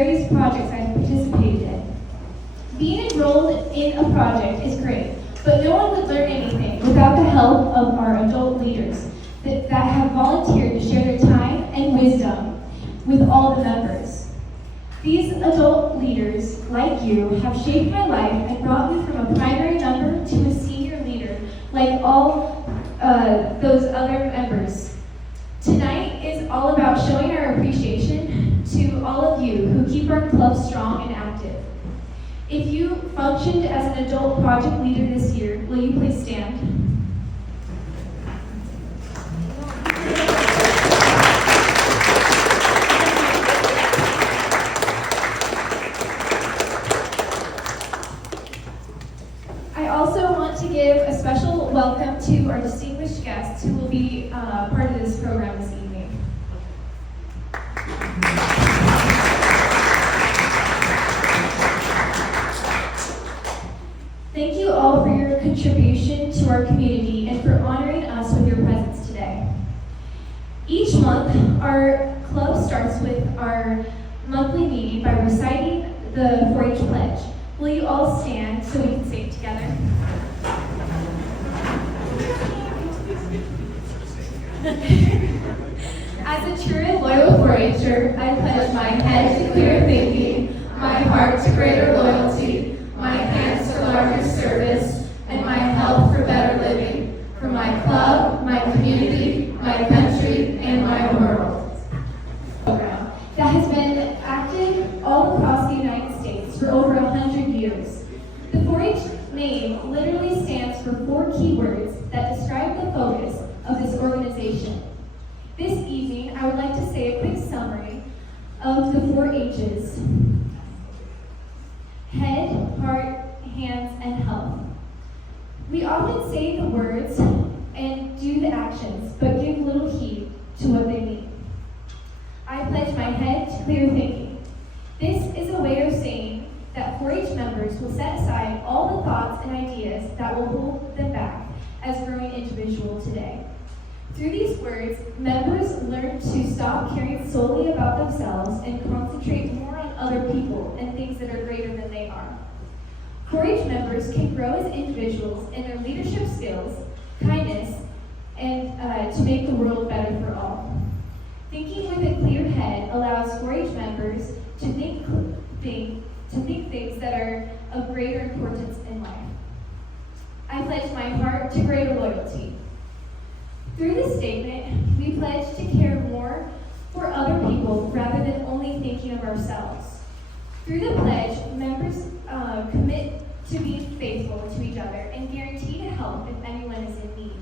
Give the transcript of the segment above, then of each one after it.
various projects I've participated in. Being enrolled in a project is great, but no one would learn anything without the help of our adult leaders that have volunteered to share their time and wisdom with all the members. These adult leaders, like you, have shaped my life and brought me from a primary member to a senior leader, like all those other members. Tonight is all about showing our appreciation to all of you who keep our club strong and active. If you functioned as an adult project leader this year, will you please stand? I also want to give a special welcome to our distinguished guests who will be part of this program this evening. Thank you all for your contribution to our community and for honoring us with your presence today. Each month, our club starts with our monthly meeting by reciting the 4-H pledge. Will you all stand so we can say it together? As a true and loyal 4-H'er, I pledge my head to clear thinking, my heart to greater loyalty, my hands to larger service, and my health for better living, for my club, my community, my country, and my world. Program that has been active all across the United States for over 100 years. The 4-H name literally stands for 4 key words that describe the focus of this organization. This evening, I would like to say a quick summary of the 4 H's. Head, heart, hands, and health. We often say the words and do the actions, but give little heed to what they mean. I pledge my head to clear thinking. This is a way of saying that 4-H members will set aside all the thoughts and ideas that will hold them back as growing individuals today. Through these words, members learn to stop caring solely about themselves and concentrate more on other people and things that are greater than they are. 4-H members can grow as individuals in their leadership skills, kindness, and to make the world better for all. Thinking with a clear head allows 4-H members to think things that are of greater importance in life. I pledge my heart to greater loyalty. Through this statement, we pledge to care more for other people rather than only thinking of ourselves. Through the pledge, members commit to being faithful to each other and guarantee to help if anyone is in need.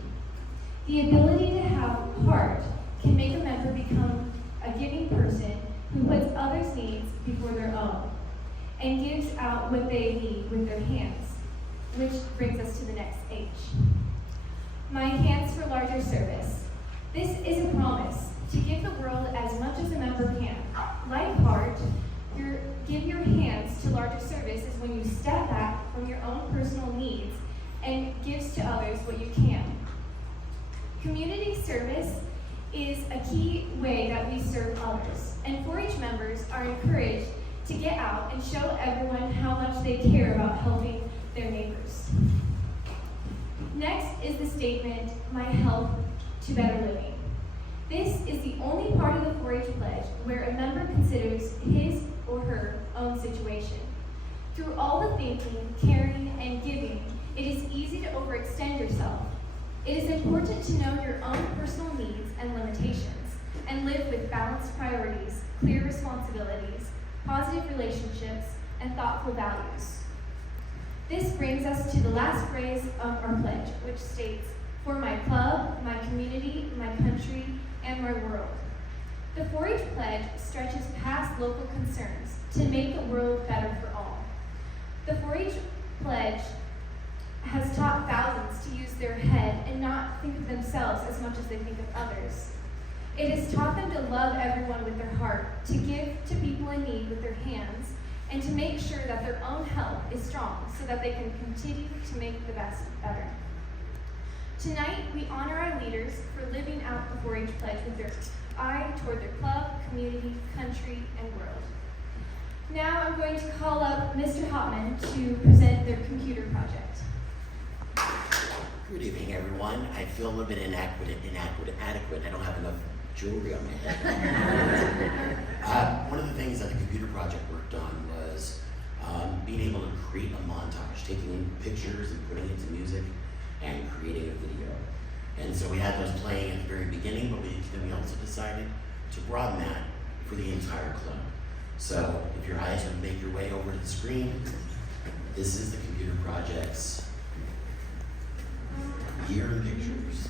The ability to have heart can make a member become a giving person who puts others' needs before their own and gives out what they need with their hands, which brings us to the next H. My hands for larger service. This is a promise to give the world as much as a member can. Like heart, give your hands to larger service is when you step back from your own personal needs and gives to others what you can. Community service is a key way that we serve others, and 4-H members are encouraged to get out and show everyone how much they care about helping their neighbors. Next is the statement, my health to better living. This is the only part of the 4-H pledge where a member considers his or her own situation. Through all the thinking, caring, and giving, it is easy to overextend yourself. It is important to know your own personal needs and limitations, and live with balanced priorities, clear responsibilities, positive relationships, and thoughtful values. This brings us to the last phrase of our pledge, which states, for my club, my community, my country, and my world. The 4-H pledge stretches past local concerns to make the world better for all. The 4-H pledge has taught thousands to use their head and not think of themselves as much as they think of others. It has taught them to love everyone with their heart, to give to people in need with their hands, and to make sure that their own health is strong so that they can continue to make the best better. Tonight, we honor our leaders for living out the 4-H pledge with their eye toward their club, community, country, and world. going to call up Mr. Hopman to present their computer project. Good evening, everyone. I feel a little bit inadequate. I don't have enough jewelry on my head. One of the things that the computer project worked on was being able to create a montage, taking pictures and putting it to music and creating a video. And so we had those playing at the very beginning, but then we also decided to broaden that for the entire club. So if your eyes would make your way over to the screen, this is the computer project's year in pictures.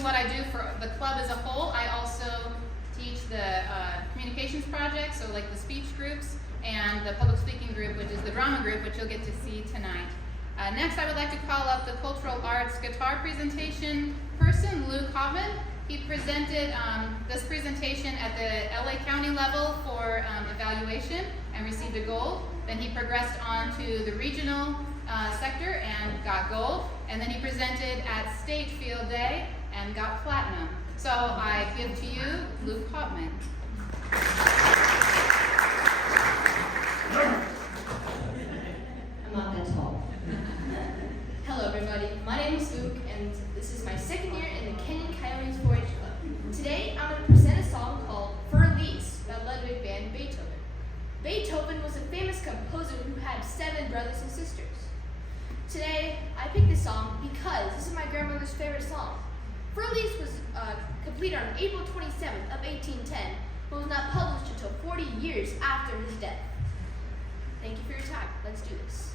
to what I do for the club as a whole, I also teach the communications project, so like the speech groups, and the public speaking group, which is the drama group, which you'll get to see tonight. Next, I would like to call up the cultural arts guitar presentation person, Luke Hoffman. He presented this presentation at the LA County level for evaluation and received a gold. Then he progressed on to the regional sector and got gold. And then he presented at State Field Day and got platinum. So I give to you Luke Hoffman. I'm not that tall. Hello everybody, my name is Luke and this is my second year in the Kenyon Coyotes 4-H Club. Today I'm going to present a song called Für Elise by Ludwig van Beethoven. Beethoven was a famous composer who had 7 brothers and sisters. Today I picked this song because this is my grandmother's favorite song. Für Elise was completed on April 27th of 1810, but was not published until 40 years after his death. Thank you for your time. Let's do this.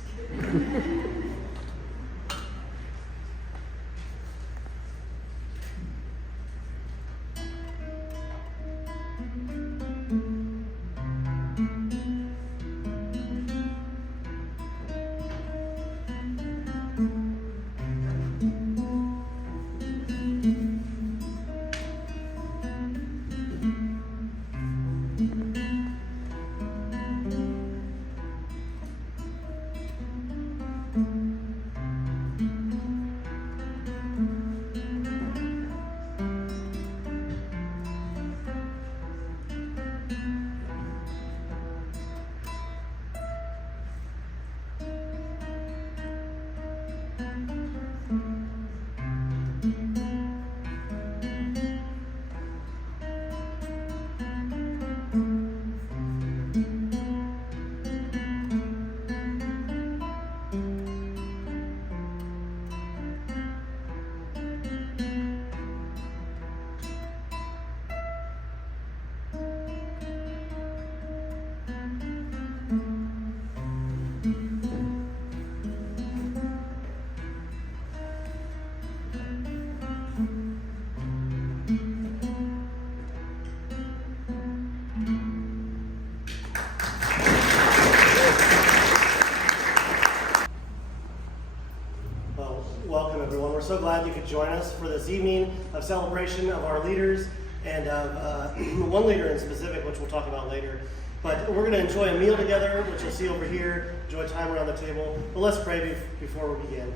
Welcome everyone. We're so glad you could join us for this evening of celebration of our leaders and of one leader in specific, which we'll talk about later. But we're going to enjoy a meal together, which you'll see over here, enjoy time around the table. But let's pray before we begin.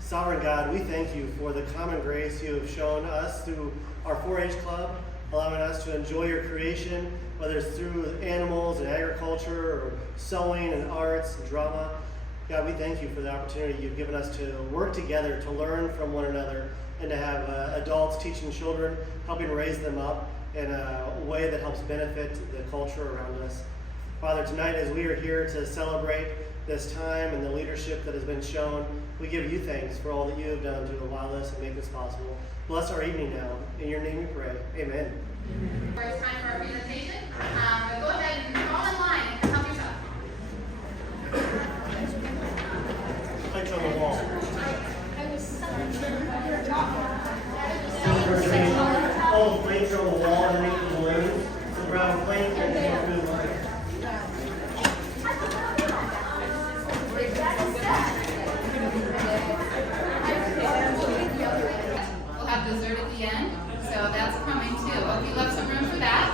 Sovereign God, we thank you for the common grace you have shown us through our 4-H club, allowing us to enjoy your creation, whether it's through animals and agriculture or sewing and arts and drama. God, we thank you for the opportunity you've given us to work together, to learn from one another, and to have adults teaching children, helping raise them up in a way that helps benefit the culture around us. Father, tonight as we are here to celebrate this time and the leadership that has been shown, we give you thanks for all that you have done to allow this and make this possible. Bless our evening now. In your name we pray. Amen. It's time for our presentation. Go ahead and fall in line and help yourself. Lights on the wall. All the plates are on the wall underneath the balloons. So grab a plate and go through the line. We'll have dessert at the end, so that's coming too. Hope you left some room for that.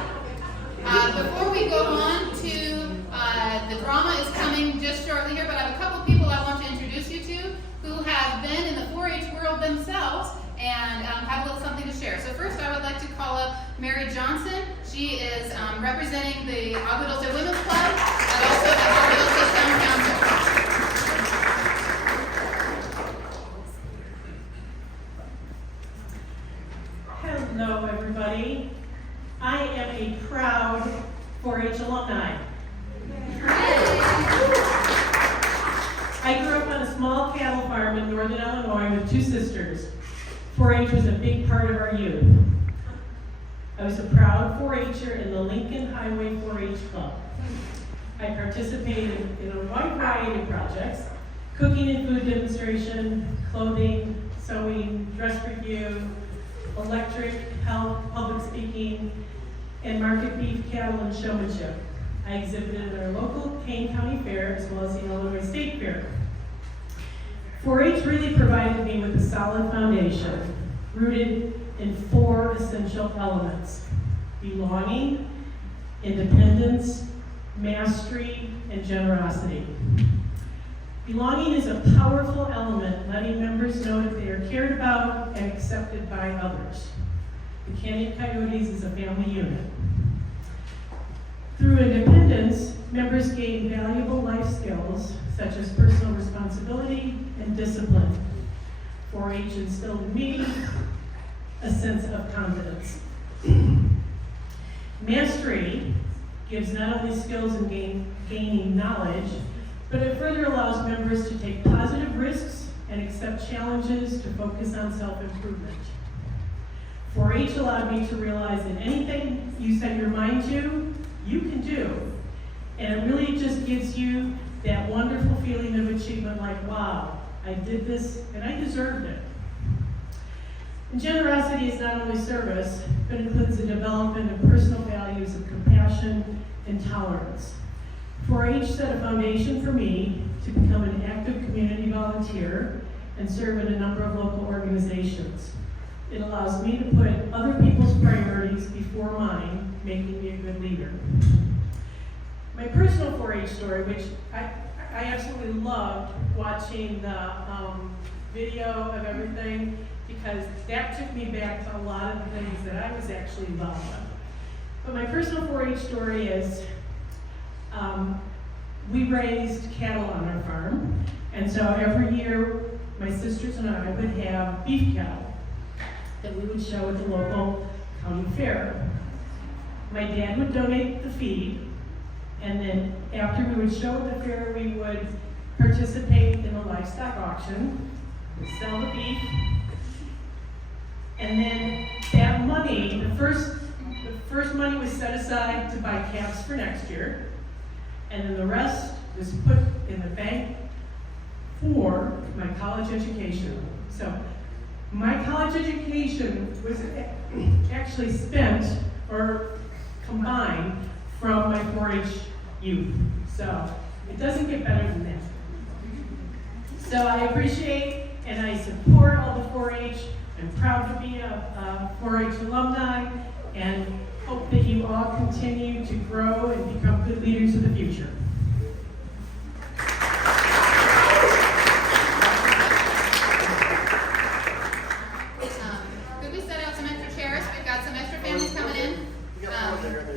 Before we go on to the drama is coming just shortly here, but I have a couple people I want to introduce you to who have been in the 4-H world themselves and have a little something to share. So first I would like to call up Mary Johnson. She is representing the Agua Dulce Women's Club and also the Agua Dulce Town Council. Hello, everybody. I am a proud 4-H alumni. I grew up on a small cattle farm in northern Illinois with 2 sisters. 4-H was a big part of our youth. I was a proud 4-H'er in the Lincoln Highway 4-H Club. I participated in a wide variety of projects: cooking and food demonstration, clothing, sewing, dress review, electric, health, public speaking, and market beef, cattle, and showmanship. I exhibited at our local Kane County Fair as well as the Illinois State Fair. 4-H really provided me with a solid foundation rooted in 4 essential elements: belonging, independence, mastery, and generosity. Belonging is a powerful element, letting members know that they are cared about and accepted by others. The Canyon Coyotes is a family unit. Through independence, members gain valuable life skills such as personal responsibility and discipline. 4-H instilled in me a sense of confidence. Mastery gives not only skills in gaining knowledge, but it further allows members to take positive risks and accept challenges to focus on self-improvement. 4-H allowed me to realize that anything you set your mind to, you can do. And it really just gives you that wonderful feeling of achievement, like, wow, I did this and I deserved it. And generosity is not only service, but includes the development of personal values of compassion and tolerance. 4-H set a foundation for me to become an active community volunteer and serve in a number of local organizations. It allows me to put other people's priorities before mine, making me a good leader. My personal 4-H story, which I absolutely loved watching the video of everything, because that took me back to a lot of the things that I was actually involved with. But my personal 4-H story is, we raised cattle on our farm, and so every year my sisters and I would have beef cattle that we would show at the local county fair. My dad would donate the feed, and then after we would show at the fair, we would participate in a livestock auction, sell the beef, and then that money, the first money was set aside to buy calves for next year, and then the rest was put in the bank for my college education. So my college education was actually spent or combined from my 4-H youth. So it doesn't get better than that. So I appreciate and I support all the 4-H. I'm proud to be a 4-H alumni and hope that you all continue to grow and become good leaders of the future. Could we set out some extra chairs? We've got some extra families coming in.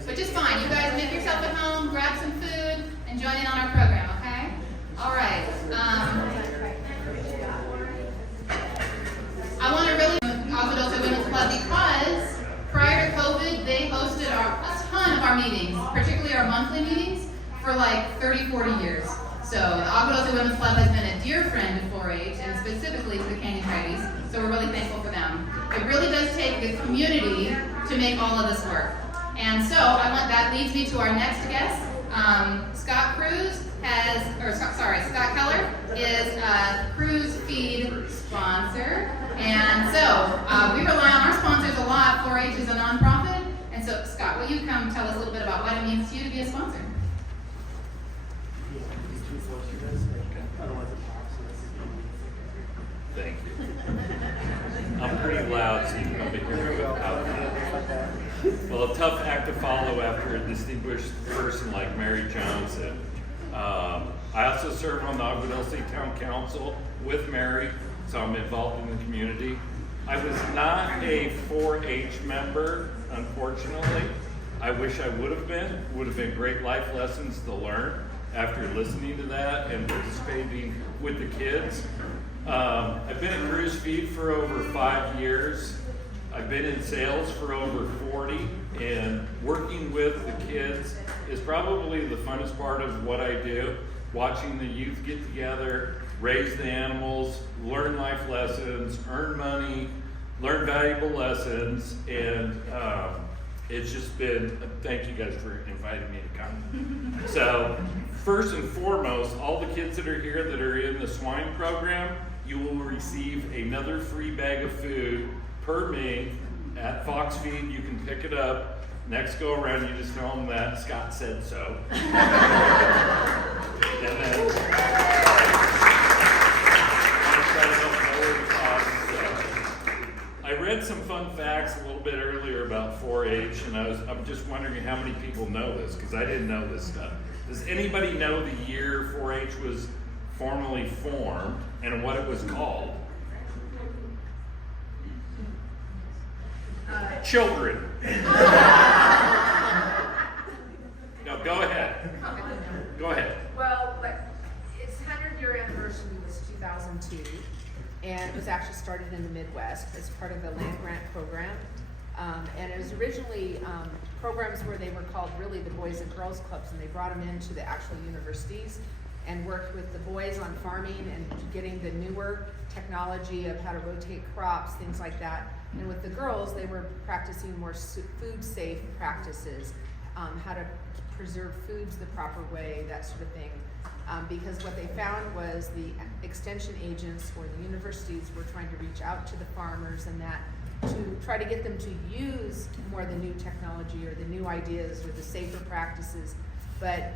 Which is fine. You guys make yourself at home, grab some food, and join in on our program, okay? All right. I want to really Agua Women's Club because prior to COVID, they hosted a ton of our meetings, particularly our monthly meetings, for like 30, 40 years. So the Agua Women's Club has been a dear friend to 4-H and specifically to the Canyon Coyotes, so we're really thankful for them. It really does take the community to make all of this work. And so that leads me to our next guest. Scott Keller is a cruise feed sponsor. And so we rely on our sponsors a lot. 4-H is a nonprofit. And so Scott, will you come tell us a little bit about what it means to you to be a sponsor? Thank you. I'm pretty loud, so you can probably hear me without me. Well, a tough act to follow after a distinguished person like Mary Johnson. I also serve on the Agua Dulce Town Council with Mary, so I'm involved in the community. I was not a 4-H member, unfortunately. I wish I would have been. Would have been great life lessons to learn after listening to that and participating with the kids. I've been at Cruise Feed for over 5 years. I've been in sales for over 40, and working with the kids is probably the funnest part of what I do. Watching the youth get together, raise the animals, learn life lessons, earn money, learn valuable lessons, and it's just been, thank you guys for inviting me to come. So, first and foremost, all the kids that are here that are in the swine program, you will receive another free bag of food per me at Fox Feed. You can pick it up. Next go around, you just tell them that Scott said so. And then I'll try to help lower the cost. I read some fun facts a little bit earlier about 4-H, and I'm just wondering how many people know this, because I didn't know this stuff. Does anybody know the year 4-H was formally formed and what it was called? Children. No, go ahead. Go ahead. Well, its 100-year anniversary was 2002, and it was actually started in the Midwest as part of the land grant program. And it was originally programs where they were called really the Boys and Girls Clubs, and they brought them into the actual universities and worked with the boys on farming and getting the newer technology of how to rotate crops, things like that. And with the girls, they were practicing more food safe practices, how to preserve foods the proper way, that sort of thing. Because what they found was the extension agents or the universities were trying to reach out to the farmers and that to try to get them to use more of the new technology or the new ideas or the safer practices. But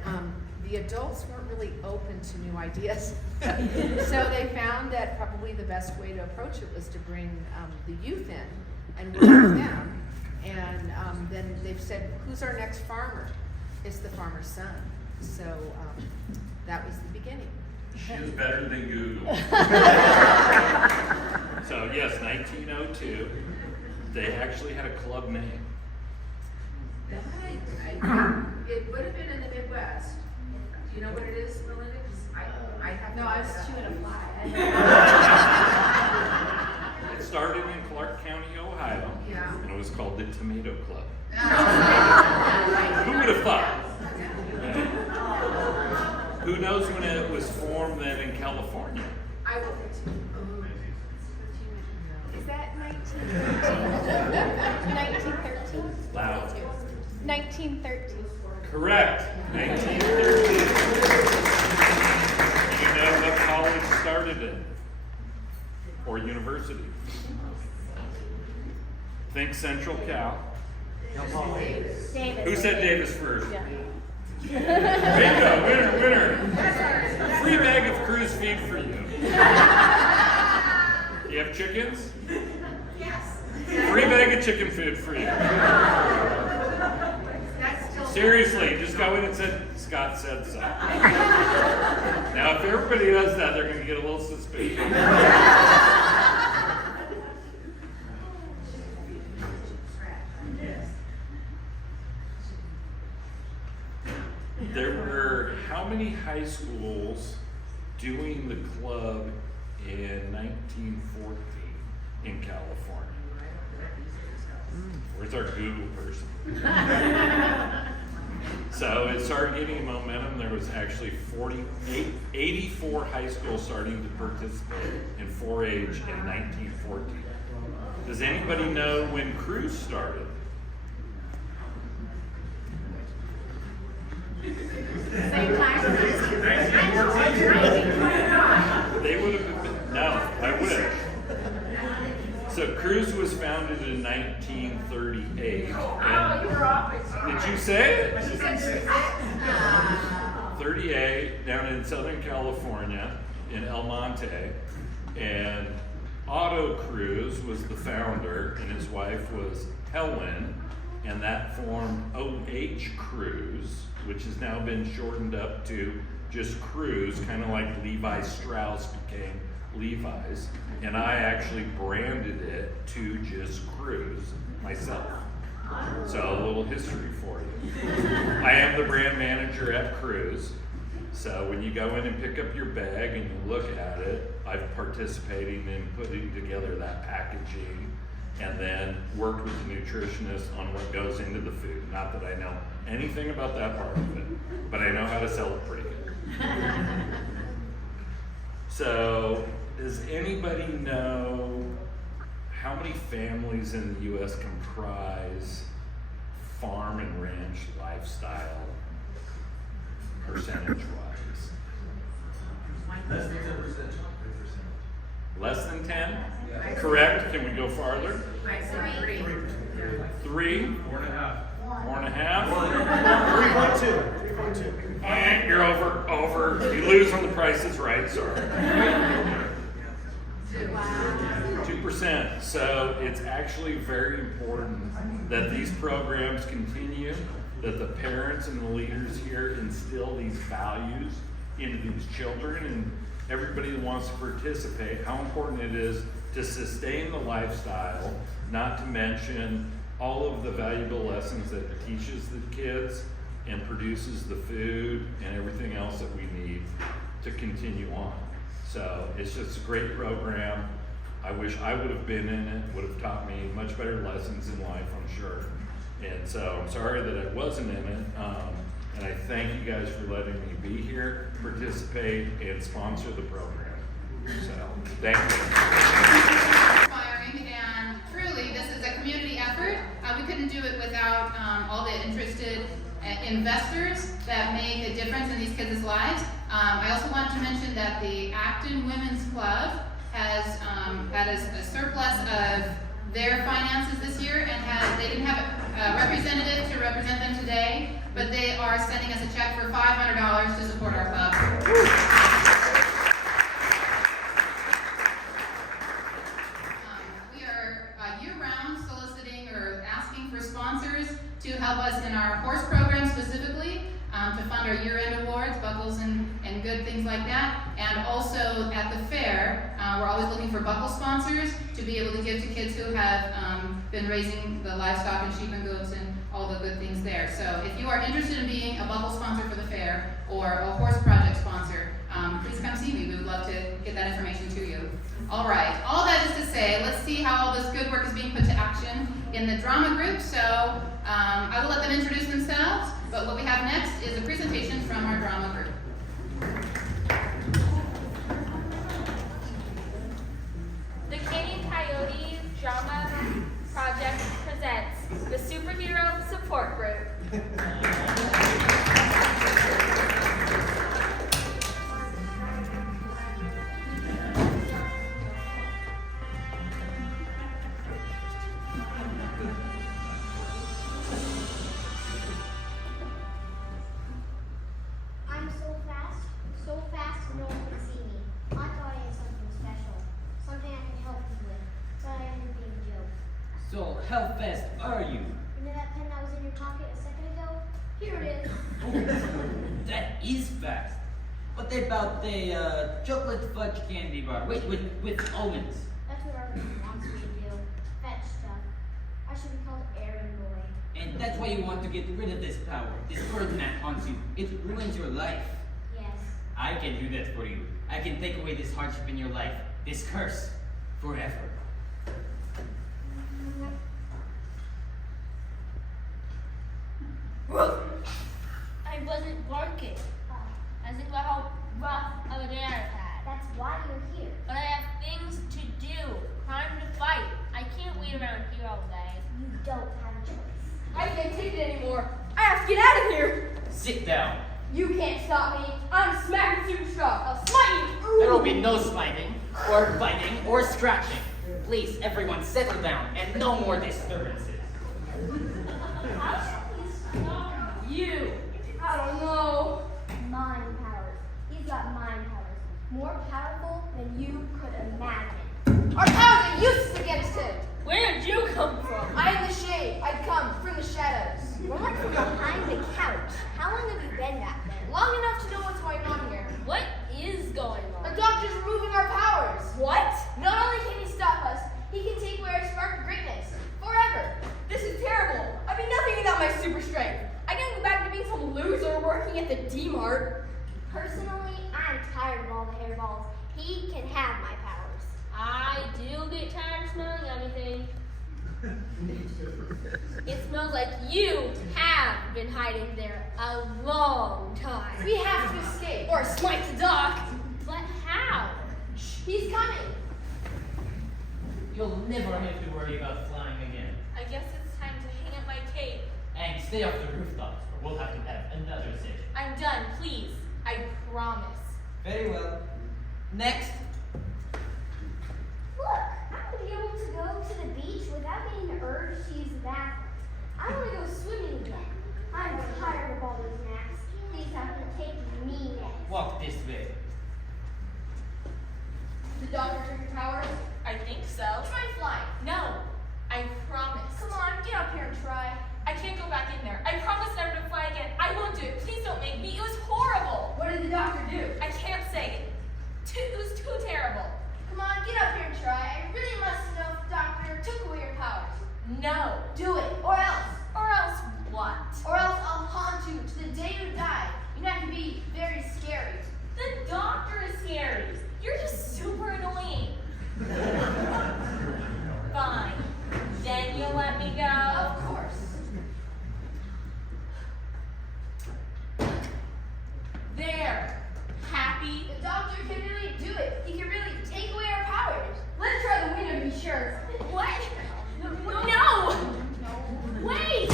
the adults weren't really open to new ideas. So they found that probably the best way to approach it was to bring the youth in and work with them. And then they've said, who's our next farmer? It's the farmer's son. So that was the beginning. She is better than Google. So yes, 1902, they actually had a club name. It would have been in the Midwest. Do you know what it is, Melinda? 'Cause I have No, I was chewing a fly. It started in Clark County, Ohio, Yeah. and it was called the Tomato Club. Right. Who would have thought? Right? Who knows when it was formed then in California? I will. Is that 1913? 1913? Loud. 1913. Correct. 1913. You know what college started in? Or university? Think Central Cal. Davis. Who said Davis first? Yeah. Bingo, winner. Free bag of cruise feed for you. You have chickens? Yes. Free bag of chicken food for you. That's still. Seriously, just go in and said, Scott said so. Now, if everybody does that, they're going to get a little suspicious. There were how many high schools doing the club in 1914 in California? Where's our Google person? So it started getting momentum. There was actually 84 high schools starting to participate in 4-H in 1914. Does anybody know when Cruise started? Same time. They would have been, no, I wish. So Cruise was founded in 1938. Oh, you were off. Did you say it? She said 38 down in Southern California in El Monte. And Otto Cruise was the founder and his wife was Helen. And that formed O.H. Cruise, which has now been shortened up to just Cruise, kind of like Levi Strauss became Levi's. And I actually branded it to just Cruise myself. So a little history for you. I am the brand manager at Cruise. So when you go in and pick up your bag and you look at it, I'm participating in putting together that packaging and then worked with the nutritionist on what goes into the food. Not that I know anything about that part of it, but I know how to sell it pretty good. So, does anybody know how many families in the U.S. comprise farm and ranch lifestyle percentage-wise? Less than 10%. Less than 10? Correct. Can we go farther? I said 3. 3? 4.5. 4.5? 3.2. And you're over. You lose on the Price is Right, sorry. 2%. So it's actually very important that these programs continue, that the parents and the leaders here instill these values into these children and everybody that wants to participate, how important it is to sustain the lifestyle, not to mention all of the valuable lessons that it teaches the kids and produces the food and everything else that we need to continue on. So it's just a great program. I wish I would have been in it, would have taught me much better lessons in life, I'm sure. And so I'm sorry that I wasn't in it. And I thank you guys for letting me be here, participate, and sponsor the program. So, thank you. Inspiring, and truly, this is a community effort. We couldn't do it without all the interested investors that make a difference in these kids' lives. I also wanted to mention that the Acton Women's Club has had a surplus of their finances this year, and they didn't have a representative to represent them today, but they are sending us a check for $500 to support our club. We are year-round soliciting or asking for sponsors to help us in our horse program specifically, to fund our year-end awards, buckles and good things like that. And also at the fair, we're always looking for buckle sponsors to be able to give to kids who have been raising the livestock and sheep and goats and all the good things there. So if you are interested in being a buckle sponsor for the fair or a horse project sponsor, please come see me. We would love to get that information to you. All right, all that is to say, let's see how all this good work is being put to action in the drama group. So I will let them introduce themselves, but what we have next is a presentation from our drama group. The Canyon Coyotes Drama Project presents the Superhero Support Group. I'm so fast no one can see me. I thought I had something special, something I can help you with, but I ended being a joke. So, how fast are you? You know that pen that was in your pocket a second ago? Here it is. That is fast. What about the chocolate fudge candy bar? Wait, with almonds. That's what everyone wants me to do. Fetch stuff. I should be called Errand Boy. And that's why you want to get rid of this power. This burden that haunts you. It ruins your life. Yes. I can do that for you. I can take away this hardship in your life, this curse, forever. I wasn't working. I think about how rough of a day I've had. That's why you're here. But I have things to do, crime to fight. I can't wait around here all day. You don't have a choice. I can't take it anymore. I have to get out of here. Sit down. You can't stop me. I'm smacking super strong. I'll smite you. There will be no smiting, or biting, or scratching. Please, everyone, settle down, and no more disturbances. How should we stop You. I don't know. mind powers? He's got mind powers. More powerful than you could imagine. Our powers are useless against him. Where did you come from? I am the shade. I come from the shadows. You're like from behind the couch. How long have you been back there? Long enough to know what's going on here. What is going The on? doctor's removing our powers. What? Not only can he stop us, he can take away our spark of greatness. Forever. This is terrible. I'd be nothing without my super strength. I can't go back to being some loser working at the D-Mart. Personally, I'm tired of all the hairballs. He can have my powers. I do get tired of smelling anything. It smells like you have been hiding there a long time. We have to escape or smite the doc. But how? He's coming. You'll never have to worry about flying again. I guess it's time to hang up my cape. And stay off the rooftops, or we'll have to have another session. I'm done, please. I promise. Very well. Next. doctor your powers? I think so. Try flying. No, I promise. Come on, get up here and try. I can't go back in there. I promise never to fly again. I won't do it. Please don't make me. It was horrible. What did the doctor do? I can't say. It was too terrible. Come on, get up here and try. I really must know if the doctor took away your powers. No. Do it, or else. Or else what? Or else I'll haunt you to the day you die. You know, it can be very scary. The doctor is scary. You're just super annoying. Fine. Then you'll let me go? Of course. There. Happy? The doctor can really do it. He can really take away our powers. Let's try the window to be sure. What? No! Wait!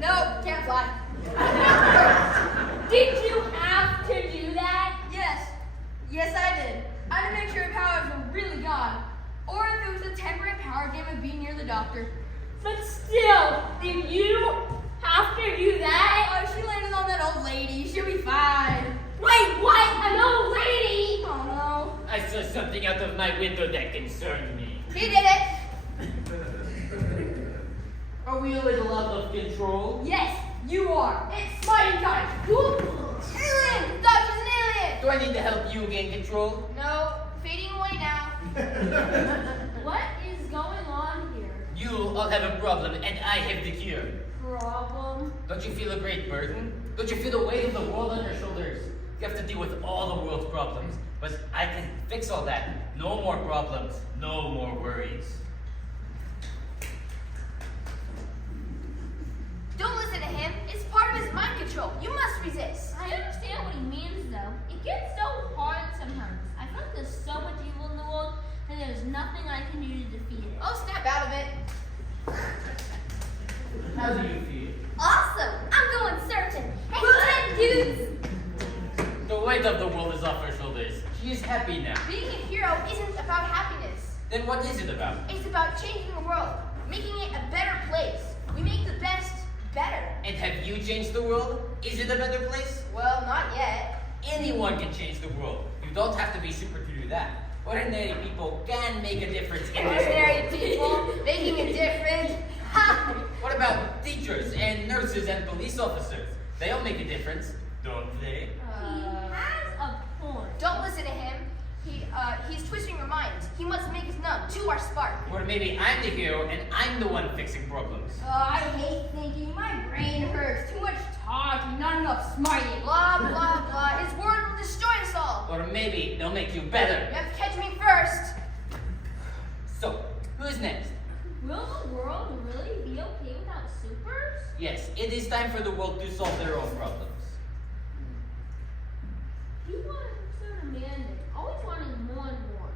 No, can't fly. Did you have to do that? Yes. Yes, I did. I had to make sure your powers were really gone. Or if it was a temporary power game of being near the doctor. But still, did you have to do that? Oh, she landed on that old lady. She'll be fine. Wait, what? An old lady? Oh I saw something out of my window that concerned me. no. He did it. Are we always allowed of control? Yes, you are. It's smiting time. Whoop. Alien. The doctor's an alien. Do I need to help you gain control? No, fading away now. What is going on here? You all have a problem, and I have the cure. Problem? Don't you feel a great burden? Don't you feel the weight of the world on your shoulders? You have to deal with all the world's problems, but I can fix all that. No more problems, no more worries. Don't listen to him. It's part of his mind control. You must resist. I understand what he means, though. It gets so hard sometimes. I feel like there's so much evil in the world, and there's nothing I can do to defeat it. Oh, snap out of it. How do you feel? Awesome! I'm going searching. Hey, good dudes! The weight of the world is off her shoulders. She is happy now. Being a hero isn't about happiness. Then what is it about? It's about changing the world, making it a better place. We make the best better. And have you changed the world? Is it a better place? Well, not yet. Anyone can change the world. You don't have to be super to do that. Ordinary people can make a difference in this Ordinary world. people making a difference. Ha! What about teachers and nurses and police officers? They all make a difference, don't they? He has a point. Don't listen to him. He's twisting your mind. He must make us numb to our spark. Or maybe I'm the hero and I'm the one fixing problems. Oh, I hate thinking. My brain hurts. Too much talking, not enough smiting. Blah, blah, blah. His word will destroy us all. Or maybe they'll make you better. You have to catch me first. So, who's next? Will the world really be okay without supers? Yes, it is time for the world to solve their own problems. People are so demanding, always wanting more and more.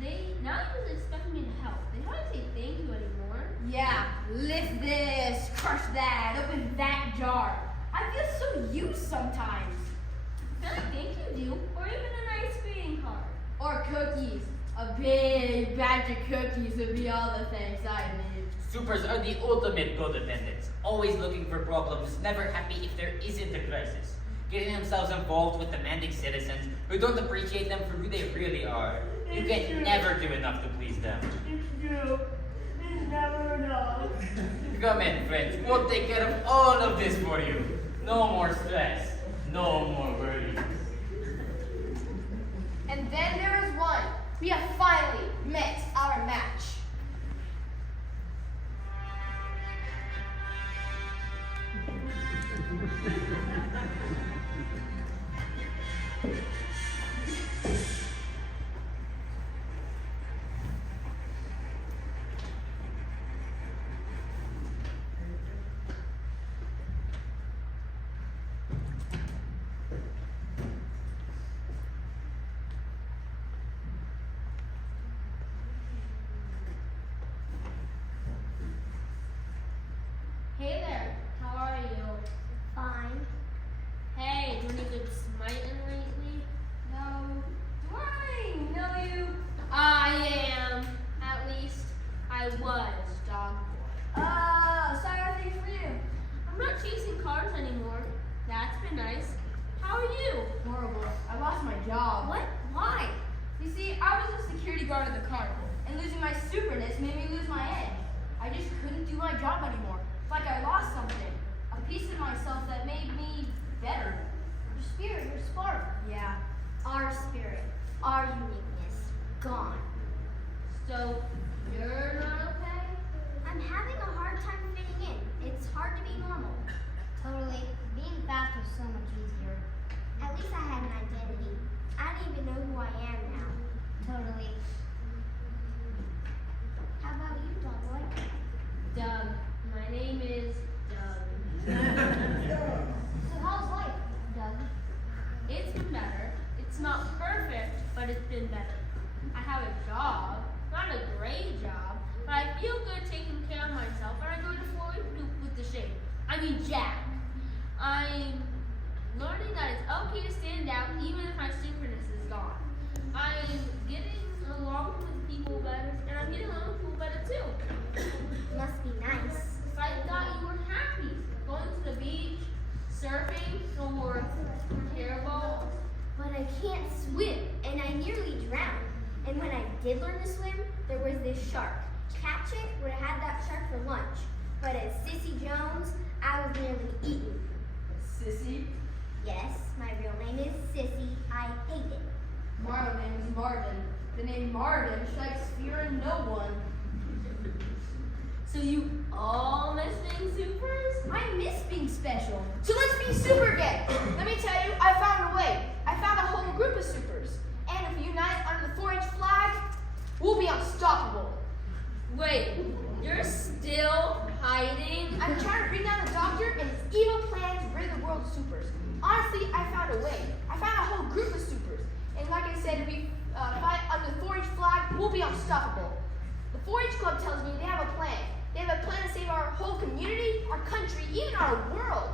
They not even expect me to help. They don't say thank you anymore. Yeah, lift this, crush that, open that jar. I feel so used sometimes. I feel like thank you do, or even a nice greeting card. Or cookies. A big batch of cookies would be all the thanks I need. Supers are the ultimate codependents, always looking for problems, never happy if there isn't a crisis. Getting themselves involved with demanding citizens who don't appreciate them for who they really are. You can never do enough to please them. It's true. It's never enough. Come in, friends. We'll take care of all of this for you. No more stress. No more worries. And then there is one. We have finally met our match. Hey there, how are you? Fine. Hey, doing any good smiting lately? No. Do I know you? I am. At least I was, dog boy. Sorry, things for you. I'm not chasing cars anymore. That's been nice. How How are you? Horrible. I lost my job. What? Why? You see, I was a security guard at the carnival, and losing my superness made me lose my edge. I just couldn't do my job anymore. It's like I lost something. A piece of myself that made me better. Your spirit, your spark. Yeah. Our spirit, our uniqueness, gone. So, you're not okay? I'm having a hard time fitting in. It's hard to be normal. Totally. Being fast was so much easier. At least I had an identity. I don't even know who I am now. Totally. How about you, Dog Boy? Doug. My name is Doug. So how's life, Doug? It's been better. It's not perfect, but it's been better. I have a job, not a great job, but I feel good taking care of myself and I go to Floyd with the shade. I mean Jack. I'm learning that it's okay to stand out even if my synchronous is gone. I'm getting along with people better and I'm getting along with people better too. Must be nice. I thought you were happy going to the beach, surfing, or hairball. But I can't swim, and I nearly drowned. And when I did learn to swim, there was this shark. Cat Chick would have had that shark for lunch. But as Sissy Jones, I was nearly eaten. Sissy? Yes, my real name is Sissy. I hate it. My real name is Marvin. The name Marvin strikes fear in no one. So you all miss being supers? I miss being special. So let's be super again. Let me tell you, I found a way. I found a whole group of supers. And if we unite under the 4-H flag, we'll be unstoppable. Wait, you're still hiding? I'm trying to bring down the doctor and his evil plan to rid the world of supers. Honestly, I found a way. I found a whole group of supers. And like I said, if we fight under the 4-H flag, we'll be unstoppable. The 4-H club tells me they have a plan. They have a plan to save our whole community, our country, even our world.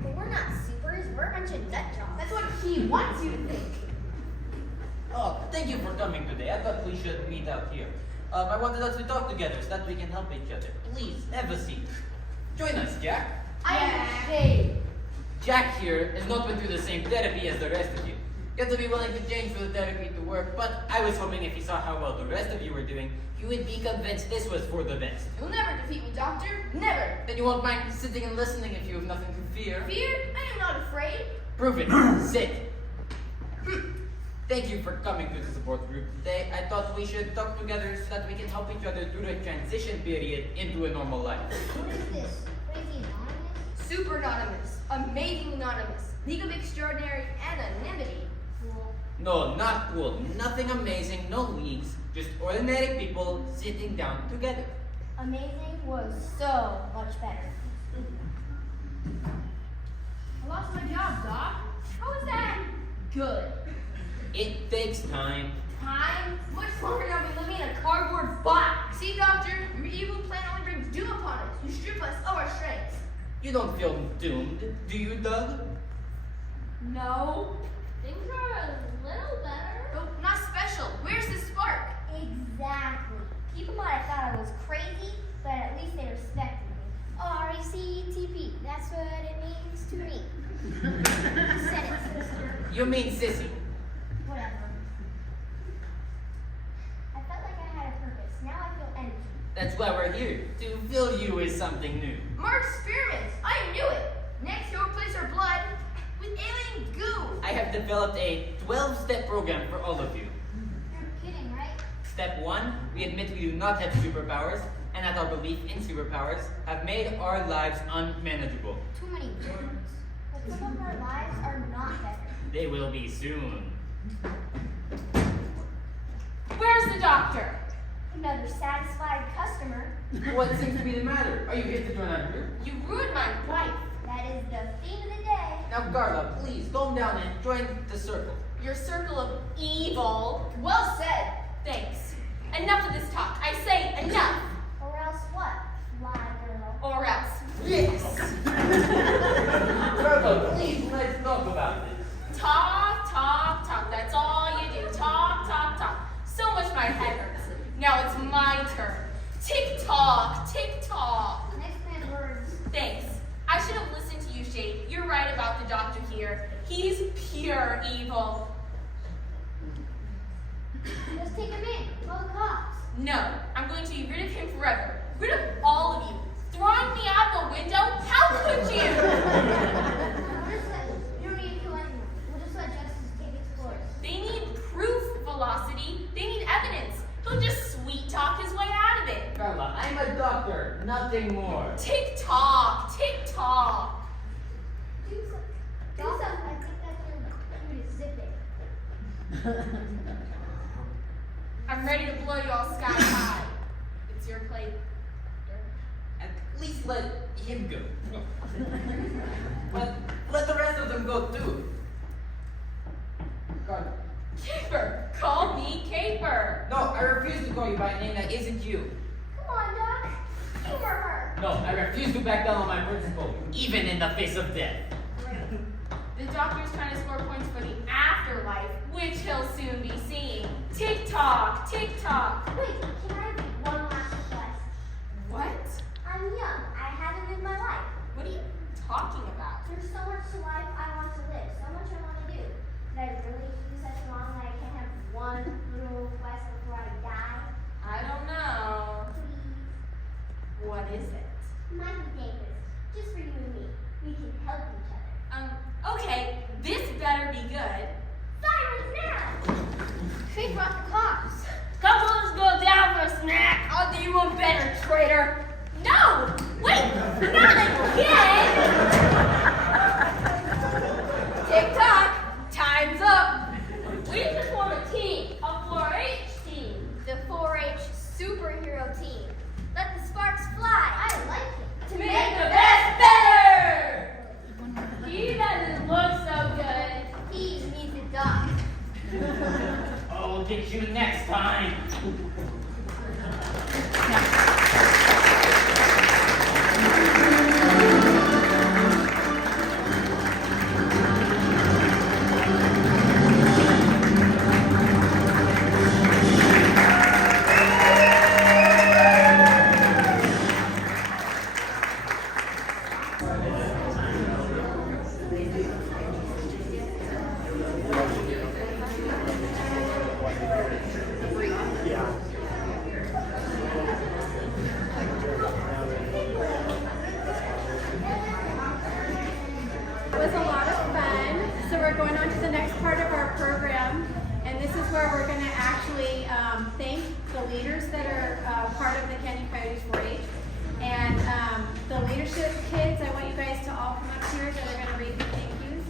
But we're not supers, we're a bunch of nut jobs. That's what he wants you to think. Oh, thank you for coming today. I thought we should meet out here. I wanted us to talk together so that we can help each other. Please, have a seat. Join us, Jack. Jack here has not been through the same therapy as the rest of you. You have to be willing to change for the therapy to work, but I was hoping if he saw how well the rest of you were doing, you would be convinced this was for the best. You'll never defeat me, Doctor. Never. Then you won't mind sitting and listening if you have nothing to fear. Fear? I am not afraid. Prove it. Sit. Thank you for coming to the support group today. I thought we should talk together so that we can help each other through the transition period into a normal life. What is this? What is he, anonymous? Super anonymous. Amazing anonymous. League of Extraordinary Anonymity. Cool. No, not cool. Nothing amazing, no leagues. Just ordinary people sitting down together. Amazing was so much better. I lost my job, Doc. How was that? Good. It takes time. Time? Much longer than I'll be living in a cardboard box. See, Doctor? Your evil plan only brings doom upon us. You strip us of our strengths. You don't feel doomed, do you, Doug? No. Things are a little better. But not special. Where's the spark? Exactly. People might have thought I was crazy, but at least they respected me. R-E-C-T-P. That's what it means to me. You said it, sister. You mean sissy. Whatever. I felt like I had a purpose. Now I feel energy. That's why we're here, to fill you with something new. More experiments. I knew it. Next, you'll replace our blood with alien goo. I have developed a 12-step program for all of you. You're kidding, right? Step 1, we admit we do not have superpowers, and that our belief in superpowers have made our lives unmanageable. Too many words. But some of our lives are not better. They will be soon. Where's the doctor? Another satisfied customer. What seems to be the matter? Are you here to join our group? You ruined my life. That is the theme of the day. Now, Garla, please calm down and join the circle. Your circle of evil. Well said. Thanks. Enough of this talk. I say enough. Or else what? Fly girl. Or else. Yes. Garla, please, let's talk about it. Talk, talk, talk. That's all you do. Talk, talk, talk. So much my head hurts. Now it's my turn. Tick tock, tick tock. Next man words. Thanks. I should have listened to you, Shade. You're right about the doctor here. He's Just take him in. Call the cops. No, I'm going to get rid of him forever. Rid of all of you. Throwing me out the window? How could you? You don't need to kill anyone. We'll just let justice take its course. They need proof, Velocity. They need evidence. He'll just sweet talk his way out of it. Carla, I'm a doctor, nothing more. Tick tock, tick tock. Do something. I think that's your to zip it. I'm ready to blow you all sky high. It's your plate. At least let him go. But let the rest of them go too. Carla. Caper, call me Caper. No, I refuse to call you by a name that isn't you. Come on, Doc. Humor her. No, I refuse to back down on my principle, even in the face of death. The doctor's trying to score points for the afterlife, which he'll soon be seeing. Tick tock, tick tock. Wait, can I have one last request? What? I'm young. I haven't lived my life. What are you talking about? There's so much to life I want to live. So much I want to do. Did I really do such wrong that I can't have one little request before I die? I don't know. Please. What is it? Might be dangerous. Just for you and me. We can help each other. Okay, this better be good. Silence now! They brought the cops. Come on, let's go down for a snack. I'll do you one better, traitor. No! Wait! Not again! Tick tock! Time's up! We need to form a team. A 4-H team. The 4-H superhero team. Let the sparks fly. I like it. To make the best better! He doesn't look so good. He needs a dog. I'll get you next time. It was a lot of fun. So we're going on to the next part of our program, and this is where we're going to actually thank the leaders that are part of the Canyon Coyotes 4-H. And the leadership kids, I want you guys to all come up here that are going to read the thank yous.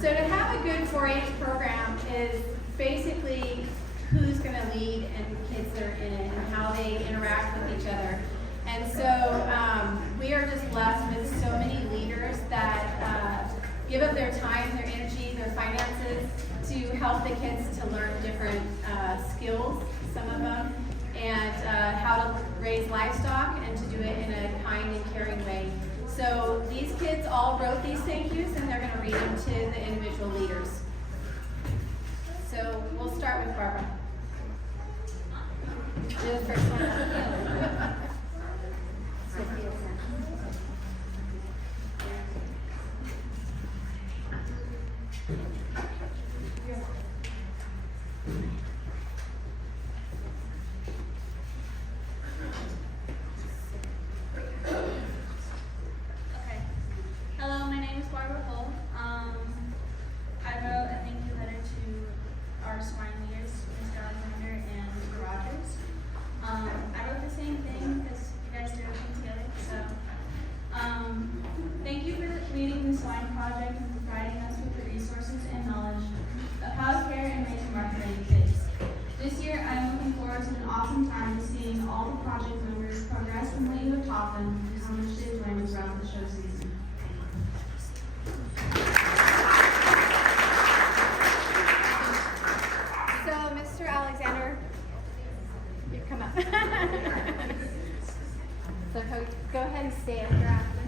So to have a good 4-H program is basically who's going to lead and the kids that are in it and how they interact with each other. And so we are just blessed with so many leaders that give up their time, their energy, their finances to help the kids to learn different skills, some of them, and how to raise livestock and to do it in a kind and caring way. So these kids all wrote these thank yous and they're going to read them to the individual leaders. So we'll start with Barbara. You're the first one. Okay. Hello, my name is Barbara Hull. I wrote a thank you letter to our swine leaders, Mr. Alexander and Mr. Rogers. I wrote the same thing because you guys did everything together. So, thank you for leading the swine project and providing us with the resources and knowledge of how to care and raise and market ready pigs. This year, I am looking forward to an awesome time of seeing all the project members progress in what you have taught them and how much they've learned throughout the show season. So, Mr. Alexander, you come up. So go ahead and stay up here after.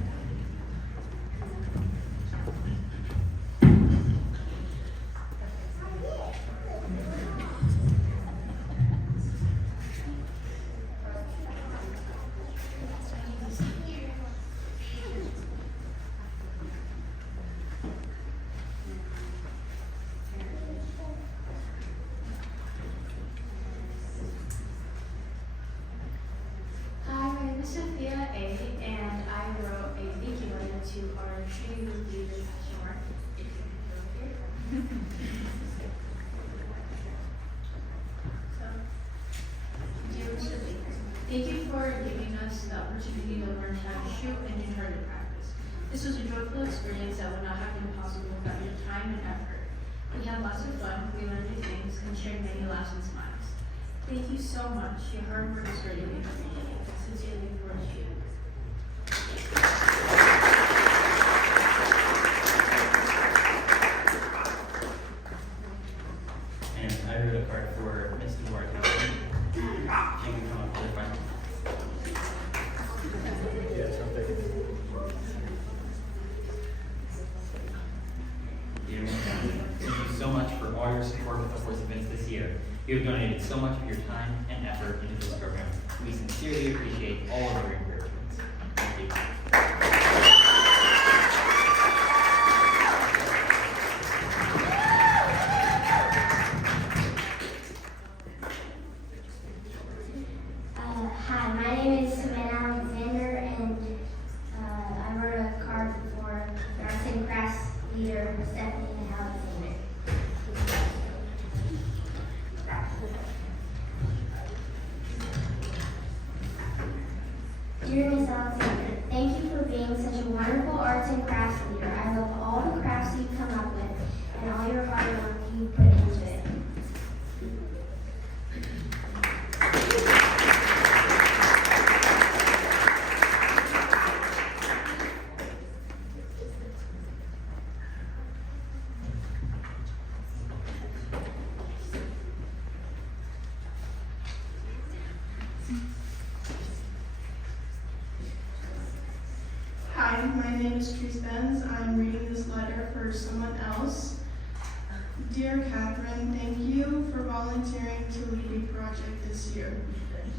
opportunity to learn how to shoot and do target practice. This was a joyful experience that would not have been possible without your time and effort. We had lots of fun, we learned new things, and shared many laughs and smiles. Thank you so much. Your hard work is greatly appreciated. Sincerely, Forrest Hugh. And I wrote a card for Ms. Dewar Townsend. She can come up to the front. Dear Ms. Townsend, thank you so much for all your support with the horse events this year. You have donated so much of your time and effort into this program. We sincerely appreciate all of your encouragements. Thank you. Hi, my name is Savannah Alexander, and I wrote a card for the arts and crafts leader, Stephanie Alexander. Dear Miss Alexander, thank you for being such a wonderful arts and crafts leader. I love all the crafts you come up with and all your hard work you put into it. Hi, my name is Treese Benz. I'm reading this letter for someone else. Dear Catherine, thank you for volunteering to lead a project this year.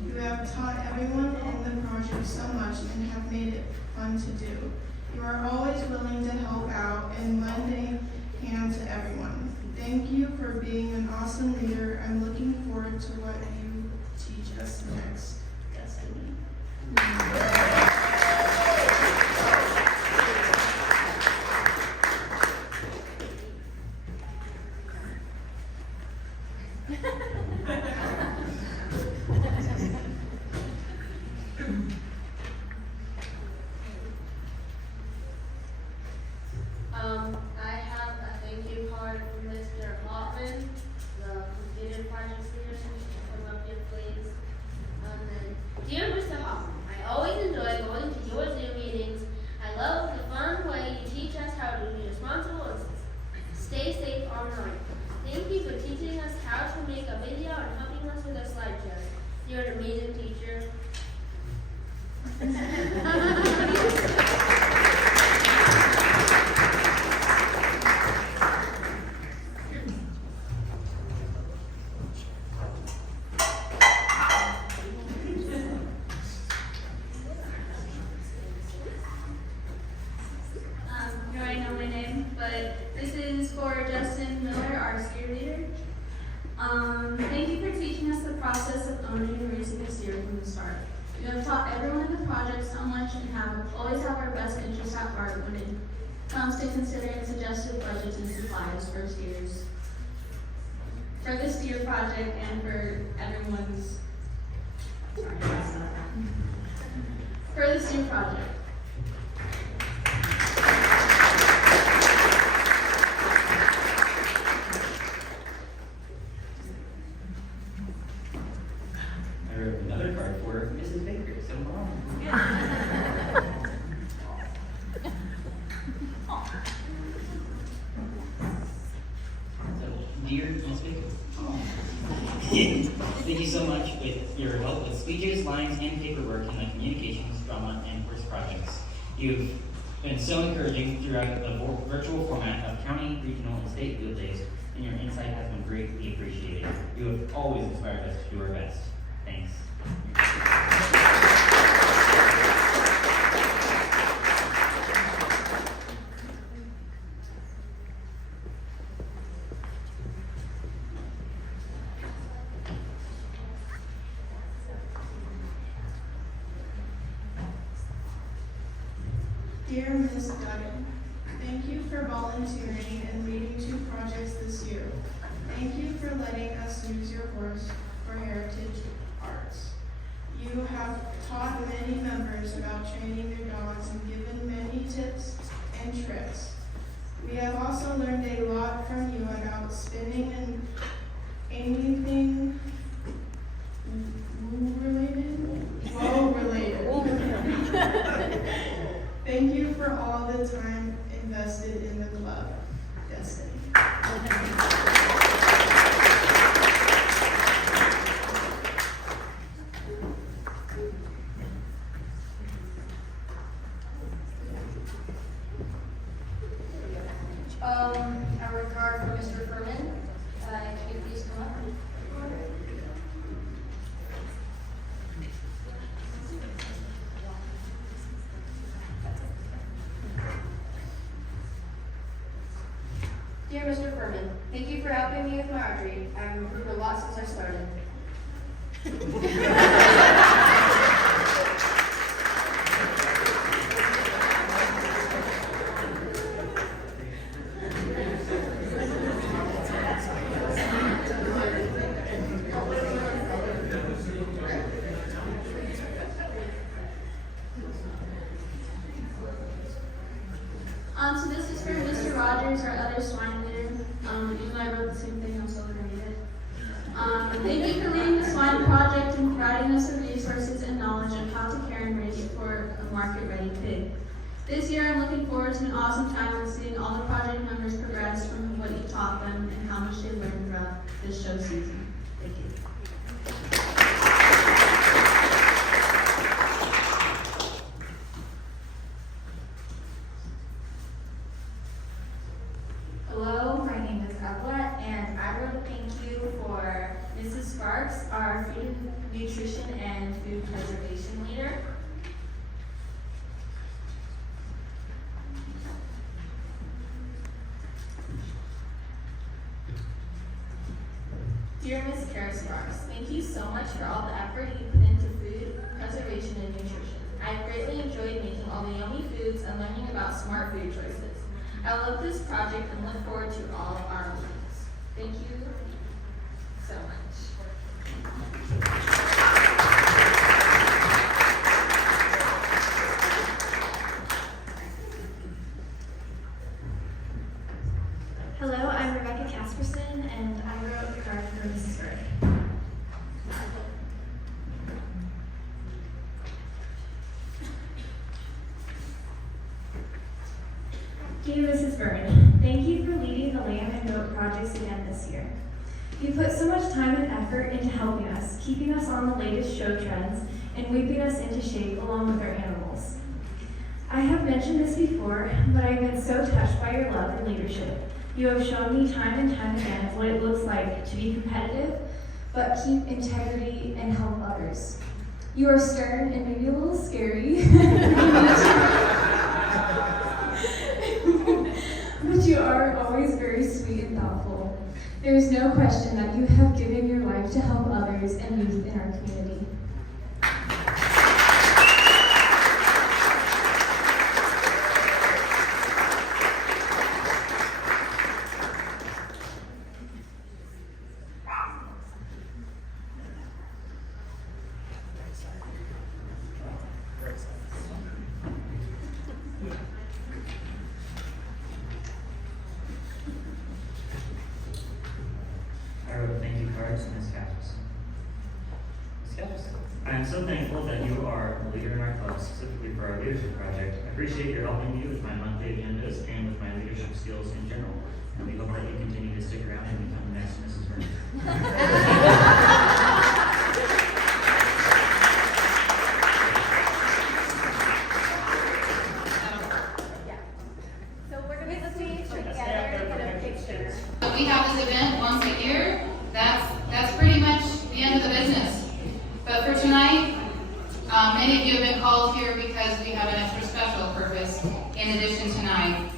You have taught everyone in the project so much and have made it fun to do. You are always willing to help out and lend a hand to everyone. Thank you for being an awesome leader. I'm looking forward to what you teach us next. Destiny. I have a thank you card from Mr. Hoffman, the completed projects leader. Come up here, please. Dear Mr. Hoffman, I always enjoy going to your Zoom meetings. I love the fun way you teach us how to be responsible and stay safe online. Thank you for teaching us how to make a video and helping us with a slideshow. You're an amazing teacher. You already know my name, but this is for Justin Miller, our steer leader. Thank you for teaching us the process of owning and raising a steer from the start. You have taught everyone in the project so much and always have our best interests at heart when it comes to considering suggested budgets and supplies for steers. For the steer project and for everyone's, for the steer project. I wrote another card for Mrs. Baker. So long. So, dear Ms. Baker, thank you so much with your help with speeches, lines, and paperwork in the communications, drama, and course projects. You've been so encouraging throughout the virtual format of county, regional, and state field days, and your insight has been greatly appreciated. You have always inspired us to do our best. Thanks. Dear Ms. Duggan, thank you for volunteering and leading 2 projects this year. Thank you for letting us use your horse for heritage arts. You have taught many members about training their dogs and given many tips and tricks. We have also learned a lot from you about spinning and anything related. Thank you for all the time invested in the club. Destiny. A regard for Mr. Furman. Can you please come up? Dear Mr. Furman, thank you for helping me with my archery. I've improved a lot since I started. So this is for Mr. Rogers, our other swine leader. Even though I wrote the same thing, I'm still gonna read it. Thank you for leading the swine project and providing us with resources and knowledge of how to care and raise it for a market-ready pig. This year, I'm looking forward to an awesome time and seeing all the project members progress from what you taught them and how much they learned throughout this show season. Thank you. Hello, my name is Evelette, and I wrote a thank you for Mrs. Sparks, our food nutrition and food preservation leader. Dear Ms. Kara Sparks, thank you so much for all the effort you put into food preservation and nutrition. I've greatly enjoyed making all the yummy foods and learning about smart food choices. I love this project and look forward to all of our meetings. Thank you so much. Hello, I'm Rebecca Casperson, and I wrote the card for Mrs. Bird. Dear Mrs. Byrne, thank you for leading the lamb and goat projects again this year. You put so much time and effort into helping us, keeping us on the latest show trends, and whipping us into shape along with our animals. I have mentioned this before, but I have been so touched by your love and leadership. You have shown me time and time again what it looks like to be competitive, but keep integrity and help others. You are stern and maybe a little scary. But you are always very sweet and thoughtful. There is no question that you have given your life to help others and youth in our community. I wrote thank you cards to Ms. Casperson. Ms. Casperson, I am so thankful that you are a leader in our club, specifically for our leadership project. I appreciate your helping me with my monthly agendas and with my leadership skills in general. And we hope that you continue to stick around and become the next Mrs. Vernon. So we're going to see each together and get a picture. So we have this event once a year. That's pretty much the end of the business. But for tonight, many of you have been called here because we have an extra special purpose in addition tonight.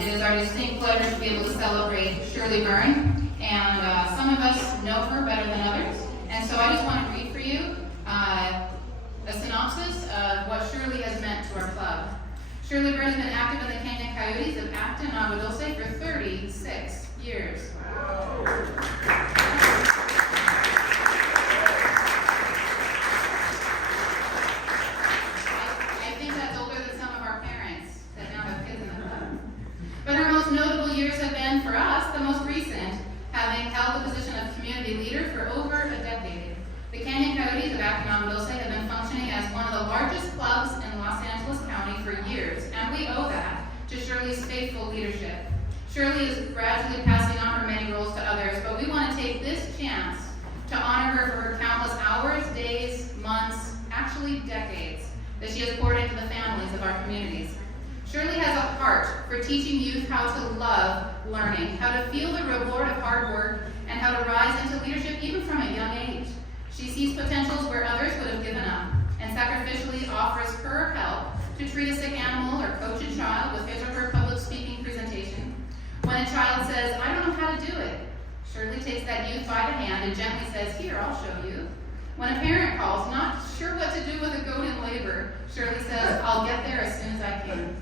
It is our distinct pleasure to be able to celebrate Shirley Byrne, and some of us know her better than others. And so I just want to read for you a synopsis of what Shirley has meant to our club. Shirley Byrne has been active in the Canyon Coyotes of Acton, Agua Dulce for 36 years. years have been, for us, the most recent, having held the position of community leader for over a decade. The Canyon Coyotes of Acton Agua Dulce have been functioning as one of the largest clubs in Los Angeles County for years, and we owe that to Shirley's faithful leadership. Shirley is gradually passing on her many roles to others, but we want to take this chance to honor her for her countless hours, days, months, actually decades, that she has poured into the families of our communities. Shirley has a heart for teaching youth how to love learning, how to feel the reward of hard work, and how to rise into leadership even from a young age. She sees potentials where others would have given up, and sacrificially offers her help to treat a sick animal or coach a child with his or her public speaking presentation. When a child says, "I don't know how to do it," Shirley takes that youth by the hand and gently says, "Here, I'll show you." When a parent calls, not sure what to do with a goat in labor, Shirley says, "I'll get there as soon as I can."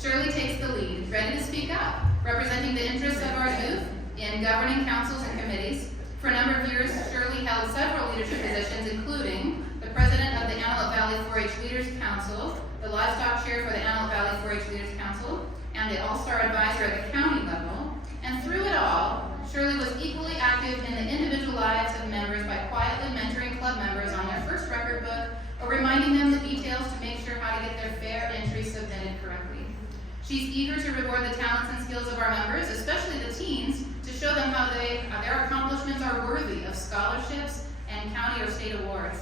Shirley takes the lead, ready to speak up, representing the interests of our youth in governing councils and committees. For a number of years, Shirley held several leadership positions, including the president of the Antelope Valley 4-H Leaders Council, the livestock chair for the Antelope Valley 4-H Leaders Council, and the all-star advisor at the county level. And through it all, Shirley was equally active in the individual lives of members by quietly mentoring club members on their first record book or reminding them the details to make sure how to get their fair entry submitted correctly. She's eager to reward the talents and skills of our members, especially the teens, to show them how their accomplishments are worthy of scholarships and county or state awards.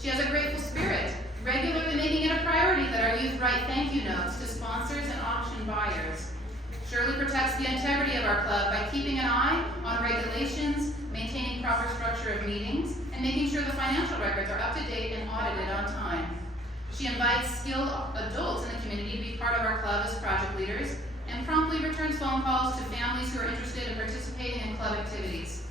She has a grateful spirit, regularly making it a priority that our youth write thank you notes to sponsors and auction buyers. Shirley protects the integrity of our club by keeping an eye on regulations, maintaining proper structure of meetings, and making sure the financial records are up to date and audited on time. She invites skilled adults in the community to be part of our club as project leaders, and promptly returns phone calls to families who are interested in participating in club activities.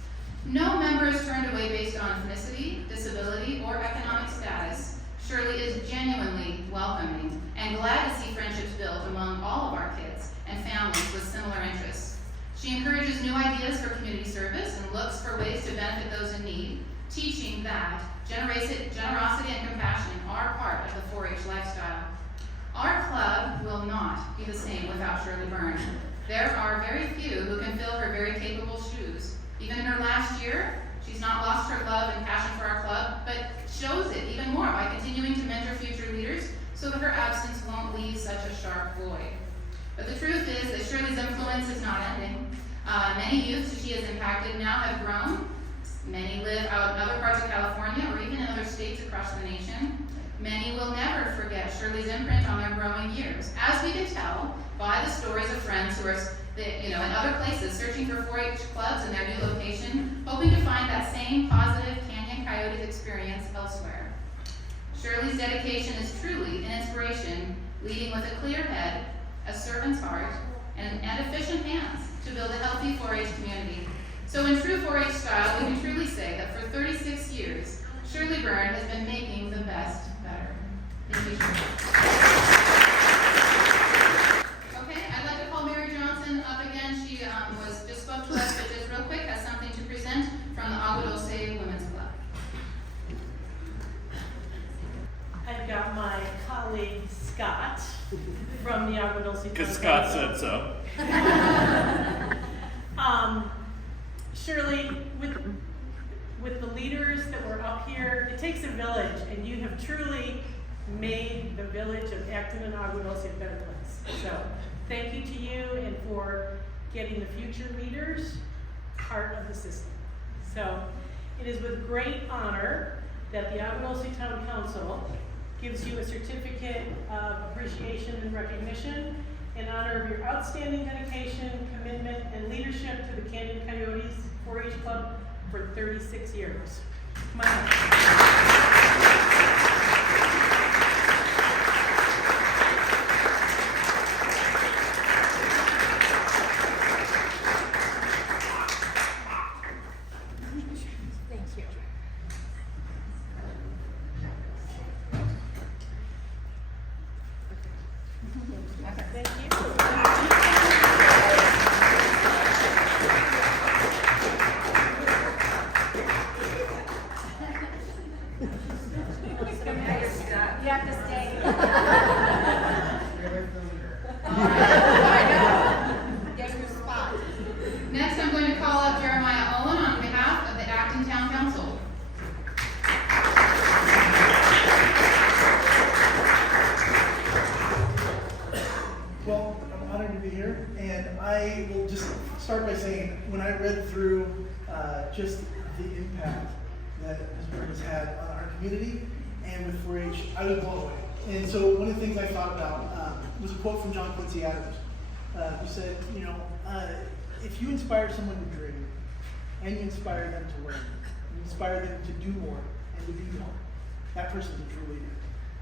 No member is turned away based on ethnicity, disability, or economic status. Shirley is genuinely welcoming and glad to see friendships built among all of our kids and families with similar interests. She encourages new ideas for community service and looks for ways to benefit those in need, teaching that generosity and compassion are part of the 4-H lifestyle. Our club will not be the same without Shirley Byrne. There are very few who can fill her very capable shoes. Even in her last year, she's not lost her love and passion for our club, but shows it even more by continuing to mentor future leaders so that her absence won't leave such a sharp void. But the truth is that Shirley's influence is not ending. Many youths she has impacted now have grown. Many live out in other parts of California or even in other states across the nation. Many will never forget Shirley's imprint on their growing years, as we can tell by the stories of friends who are in other places searching for 4-H clubs in their new location, hoping to find that same positive Canyon Coyotes experience elsewhere. Shirley's dedication is truly an inspiration, leading with a clear head, a servant's heart, and efficient hands to build a healthy 4-H community. So in true 4-H style, we can truly say that for 36 years, Shirley Byrne has been making the best better. Thank you, Shirley. Okay, I'd like to call Mary Johnson up again. She just spoke to us, but just real quick, has something to present from the Agua Dulce Women's Club. I've got my colleague Scott from the Agua Dulce. Because Scott said so. Shirley, with the leaders that were up here, it takes a village, and you have truly made the village of Acton and Agua Dulce a better place. So thank you to you and for getting the future leaders part of the system. So it is with great honor that the Agua Dulce Town Council gives you a certificate of appreciation and recognition in honor of your outstanding dedication, commitment, and leadership to the Canyon Coyotes 4-H Club for 36 years. Come on up. And I will just start by saying, when I read through just the impact that Ms. Bird has had on our community and with 4-H, I was blown away. And so one of the things I thought about was a quote from John Quincy Adams, who said, if you inspire someone to dream, and you inspire them to learn, you inspire them to do more and to be more, that person's a true leader.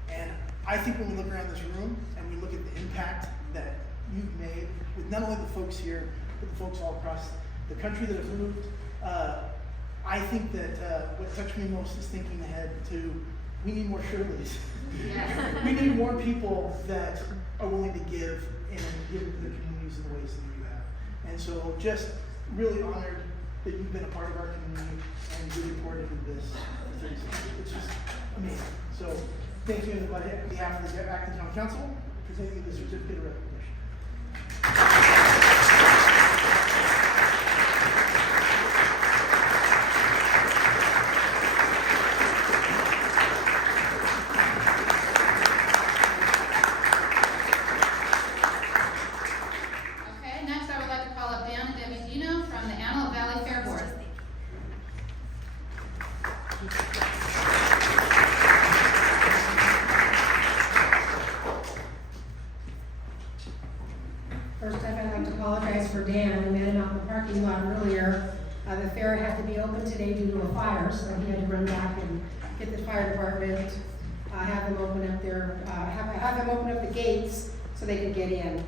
And I think when we look around this room and we look at the impact that you've made with not only the folks here, but the folks all across the country that have moved, I think that what touched me most is thinking ahead to, we need more Shirleys. We need more people that are willing to give and give to the communities in the ways that you have. And so just really honored that you've been a part of our community and really poured into this. It's just amazing. So thank you on behalf of the Acton Town Council for presenting the certificate of recognition. Okay, next I would like to call up Dan and Debbie Dino from the Antelope Valley Fair Board. First off, I'd like to apologize for Dan, who met him out in the parking lot earlier. The fair had to be open today due to a fire, so he had to run back and get the fire department, have them open up the gates so they could get in.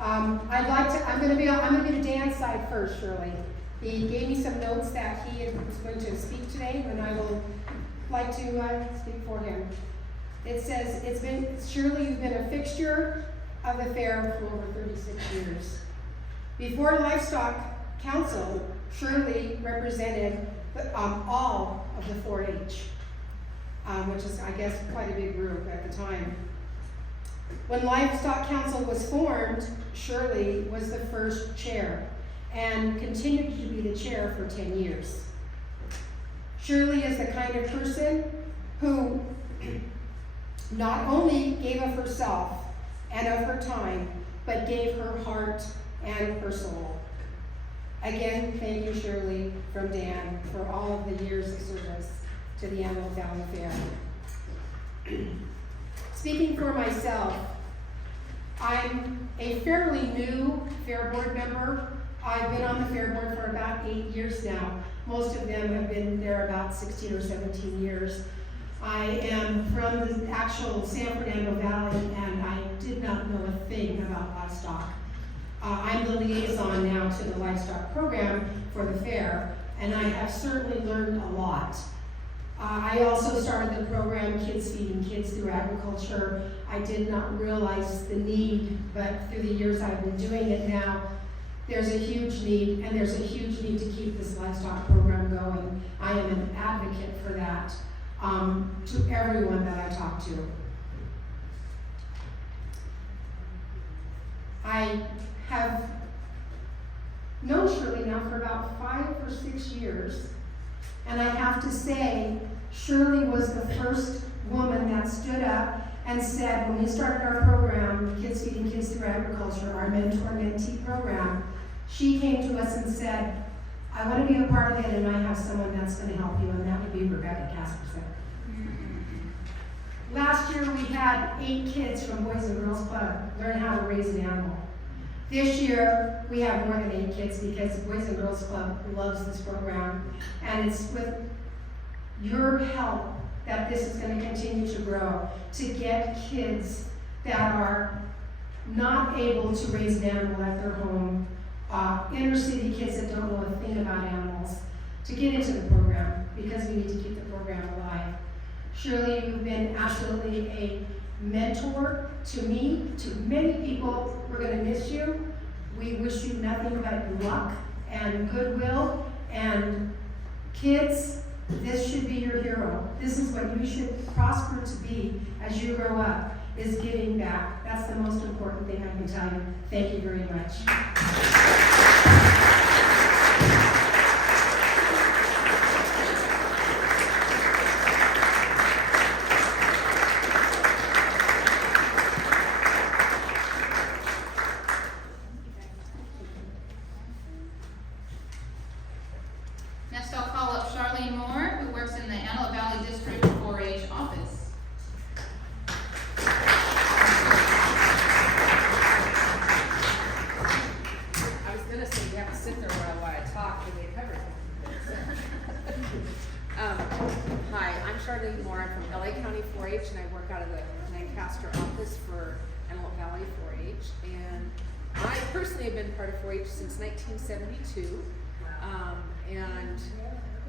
I'm gonna be to Dan's side first, Shirley. He gave me some notes that he was going to speak today, and I will like to speak for him. It says, Shirley, you've been a fixture of the fair for over 36 years. Before Livestock Council, Shirley represented all of the 4-H, which is, I guess, quite a big group at the time. When Livestock Council was formed, Shirley was the first chair and continued to be the chair for 10 years. Shirley is the kind of person who not only gave of herself and of her time, but gave her heart and her soul. Again, thank you, Shirley, from Dan, for all of the years of service to the Antelope Valley Fair. Speaking for myself, I'm a fairly new Fair Board member. I've been on the Fair Board for about 8 years now. Most of them have been there about 16 or 17 years. I am from the actual San Fernando Valley, and I did not know a thing about livestock. I'm the liaison now to the livestock program for the fair, and I have certainly learned a lot. I also started the program Kids Feeding Kids Through Agriculture. I did not realize the need, but through the years I've been doing it now, there's a huge need, and there's a huge need to keep this livestock program going. I am an advocate for that to everyone that I talk to. I have known Shirley now for about 5 or 6 years, and I have to say, Shirley was the first woman that stood up and said, when we started our program, Kids Feeding Kids Through Agriculture, our mentor-mentee program, she came to us and said, I want to be a part of it, and I have someone that's going to help you, and that would be Rebecca Casperson. Last year, we had 8 kids from Boys and Girls Club learn how to raise an animal. This year, we have more than 8 kids because Boys and Girls Club loves this program, and it's with your help that this is going to continue to grow, to get kids that are not able to raise an animal at their home, inner city kids that don't know a thing about animals, to get into the program, because we need to keep the program alive. Shirley, you've been absolutely a mentor to me, to many people. We're going to miss you. We wish you nothing but luck and goodwill. And kids, this should be your hero. This is what you should prosper to be as you grow up, is giving back. That's the most important thing I can tell you. Thank you very much. Carly Moore. I'm from LA County 4-H, and I work out of the Lancaster office for Antelope Valley 4-H. And I personally have been part of 4-H since 1972, and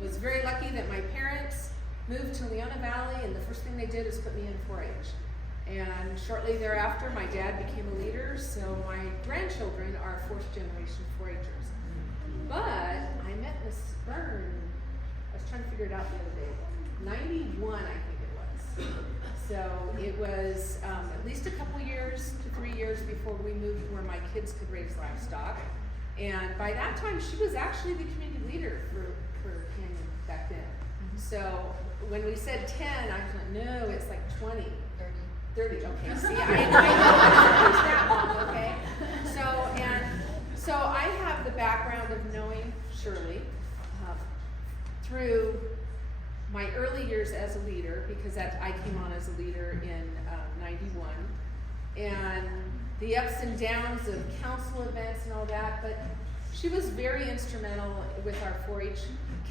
was very lucky that my parents moved to Leona Valley, and the first thing they did was put me in 4-H. And shortly thereafter, my dad became a leader, so my grandchildren are fourth generation 4-Hers. But I met Miss Byrne, I was trying to figure it out the other day, 91 I think it was. So it was at least a couple years to 3 years before we moved where my kids could raise livestock. And by that time, she was actually the community leader for Canyon back then. So when we said 10, I thought, no, it's like 20. 30, okay. See, I know it's that long, okay? So I have the background of knowing Shirley through my early years as a leader, because I came on as a leader in 91, and the ups and downs of council events and all that, but she was very instrumental with our 4-H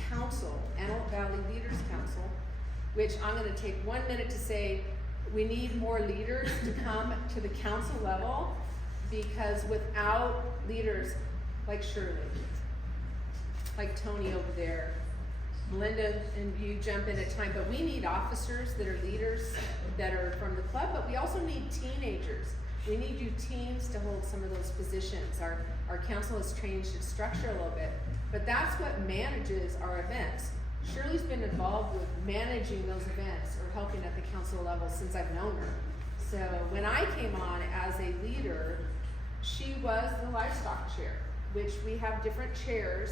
council, Antelope Valley Leaders Council, which I'm going to take 1 minute to say, we need more leaders to come to the council level, because without leaders like Shirley, like Tony over there, Melinda, and you jump in at time, but we need officers that are leaders that are from the club, but we also need teenagers. We need you teens to hold some of those positions. Our council has changed its structure a little bit, but that's what manages our events. Shirley's been involved with managing those events or helping at the council level since I've known her. So when I came on as a leader, she was the livestock chair, which we have different chairs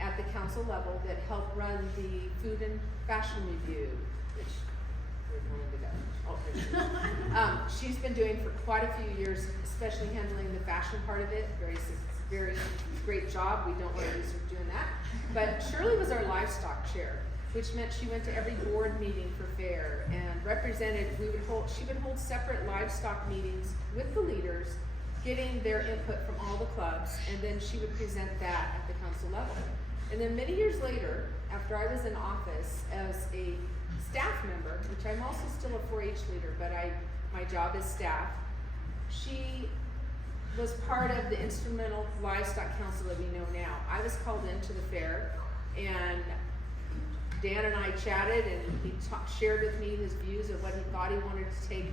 at the council level that help run the food and fashion review, which where'd Melinda go? Oh, there she is. She's been doing for quite a few years, especially handling the fashion part of it. Very great job. We don't want to lose her doing that. But Shirley was our livestock chair, which meant she went to every board meeting for fair and represented. She would hold separate livestock meetings with the leaders, getting their input from all the clubs, and then she would present that at the council level. And then many years later, after I was in office as a staff member, which I'm also still a 4-H leader, but my job is staff, she was part of the instrumental livestock council that we know now. I was called into the fair, and Dan and I chatted, and he shared with me his views of what he thought he wanted to take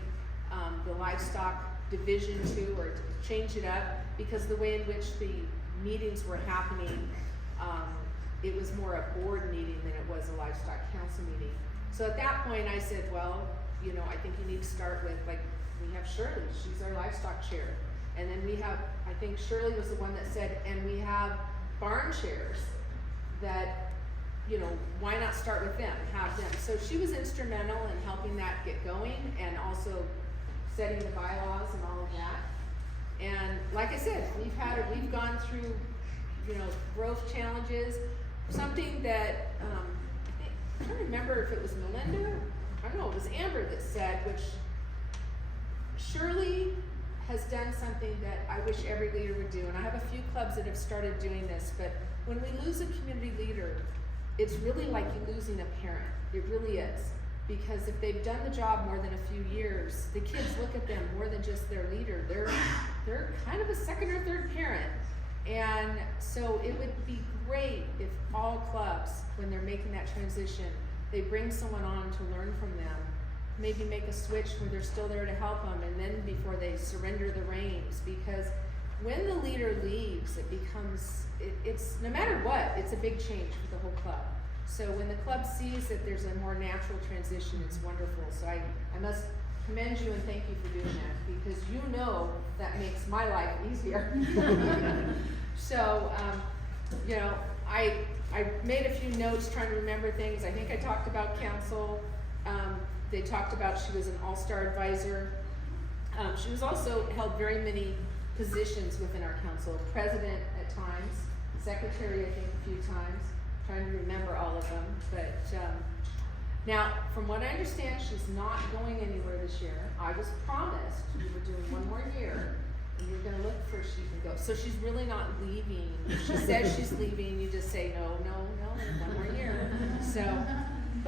the livestock division to, or to change it up, because the way in which the meetings were happening, it was more a board meeting than it was a livestock council meeting. So at that point I said, well, I think you need to start with, like, we have Shirley, she's our livestock chair. And then we have, I think Shirley was the one that said, and we have barn chairs that, why not start with them, have them. So she was instrumental in helping that get going, and also setting the bylaws and all of that. And like I said, we've gone through, growth challenges, something that, I don't remember if it was Melinda, I don't know, it was Amber that said, which Shirley has done something that I wish every leader would do, and I have a few clubs that have started doing this, but when we lose a community leader, it's really like losing a parent. It really is. Because if they've done the job more than a few years, the kids look at them more than just their leader. They're kind of a second or third parent. And so it would be great if all clubs, when they're making that transition, they bring someone on to learn from them. Maybe make a switch where they're still there to help them, and then before they surrender the reins. Because when the leader leaves, it becomes, it's no matter what, it's a big change for the whole club. So when the club sees that there's a more natural transition, it's wonderful. So I must commend you and thank you for doing that, because that makes my life easier. So, I made a few notes trying to remember things. I think I talked about council. They talked about she was an all-star advisor. She was also held very many positions within our council. President at times, secretary I think a few times. Trying to remember all of them, but now from what I understand, she's not going anywhere this year. I was promised we were doing one more year, and you're going to look for she can go. So she's really not leaving. She says she's leaving. You just say no, one more year. So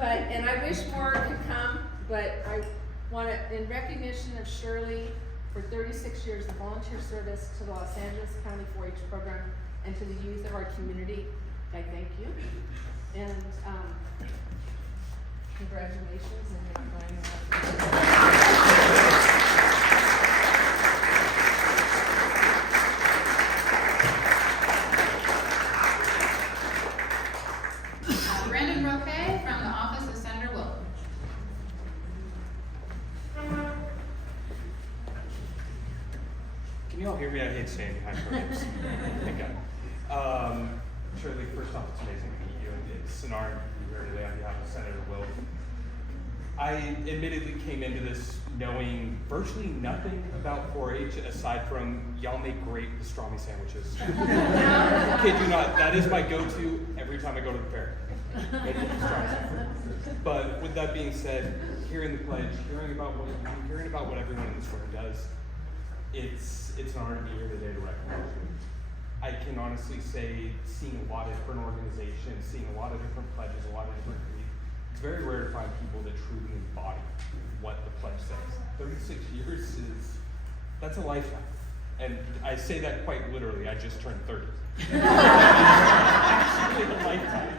And I wish more could come, but I want to, in recognition of Shirley for 36 years of volunteer service to the Los Angeles County 4-H program and to the youth of our community, I thank you. And congratulations, and you're going Brandon Roque from the office of Senator Wilk. Can you all hear me? I hate standing behind podiums. Thank God. Shirley, first off, it's amazing to meet you. It's an honor to be here today on behalf of Senator Wilk. I admittedly came into this knowing virtually nothing about 4-H aside from y'all make great pastrami sandwiches. Kid you not, that is my go-to every time I go to the fair. Making pastrami. But with that being said, hearing the pledge, hearing about what everyone in this room does, it's an honor to be here today to recognize you. I can honestly say, seeing a lot of different organizations, seeing a lot of different pledges, a lot of different creeds, it's very rare to find people that truly embody what the pledge says. 36 years that's a lifetime. And I say that quite literally, I just turned 30. Actually a lifetime.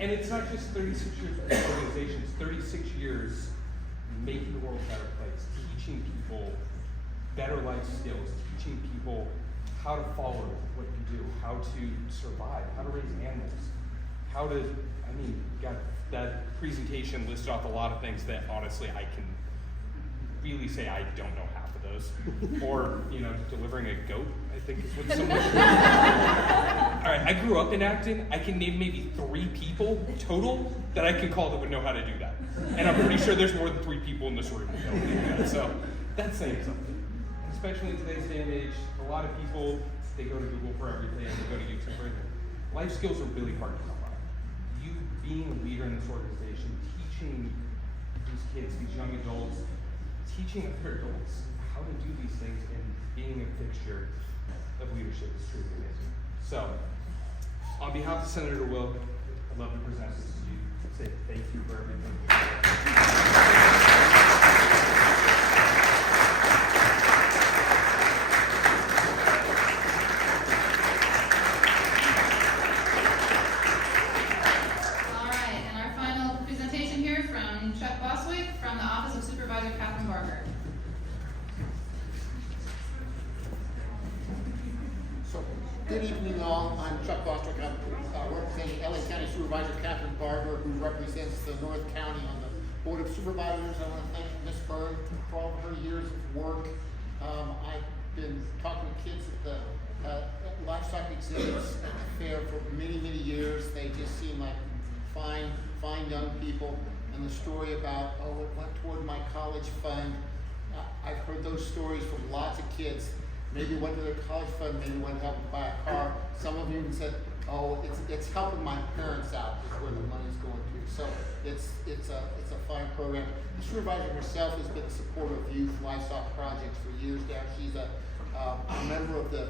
And it's not just 36 years of this organization, it's 36 years making the world a better place, teaching people better life skills, teaching people how to follow what you do, how to survive, how to raise animals, how to, God, that presentation listed off a lot of things that honestly I can really say I don't know half of those. Or, delivering a goat, I think is what someone All right, I grew up in acting. I can name maybe 3 people total that I can call that would know how to do that. And I'm pretty sure there's more than 3 people in this room that know how to do that. So that's saying something. Especially in today's day and age, a lot of people, they go to Google for everything, they go to YouTube for everything. Life skills are really hard to come by. You being a leader in this organization, teaching these kids, these young adults, teaching other adults how to do these things and being a fixture of leadership is truly amazing. So, on behalf of Senator Wilk, I'd love to present this to you, say thank you for everything. Good evening all, I'm Chuck Bostwick, I'm representing LA County Supervisor Catherine Barber, who represents the North County on the Board of Supervisors. I want to thank Ms. Byrne for all of her years of work. I've been talking to kids at the livestock exhibits at the fair for many, many years. They just seem like fine young people. And the story about, it went toward my college fund. I've heard those stories from lots of kids. Maybe went to their college fund, maybe went to help them buy a car. Some of you even said, it's helping my parents out is where the money's going to. So it's a fine program. The supervisor herself has been a supporter of youth livestock projects for years now. She's a member of the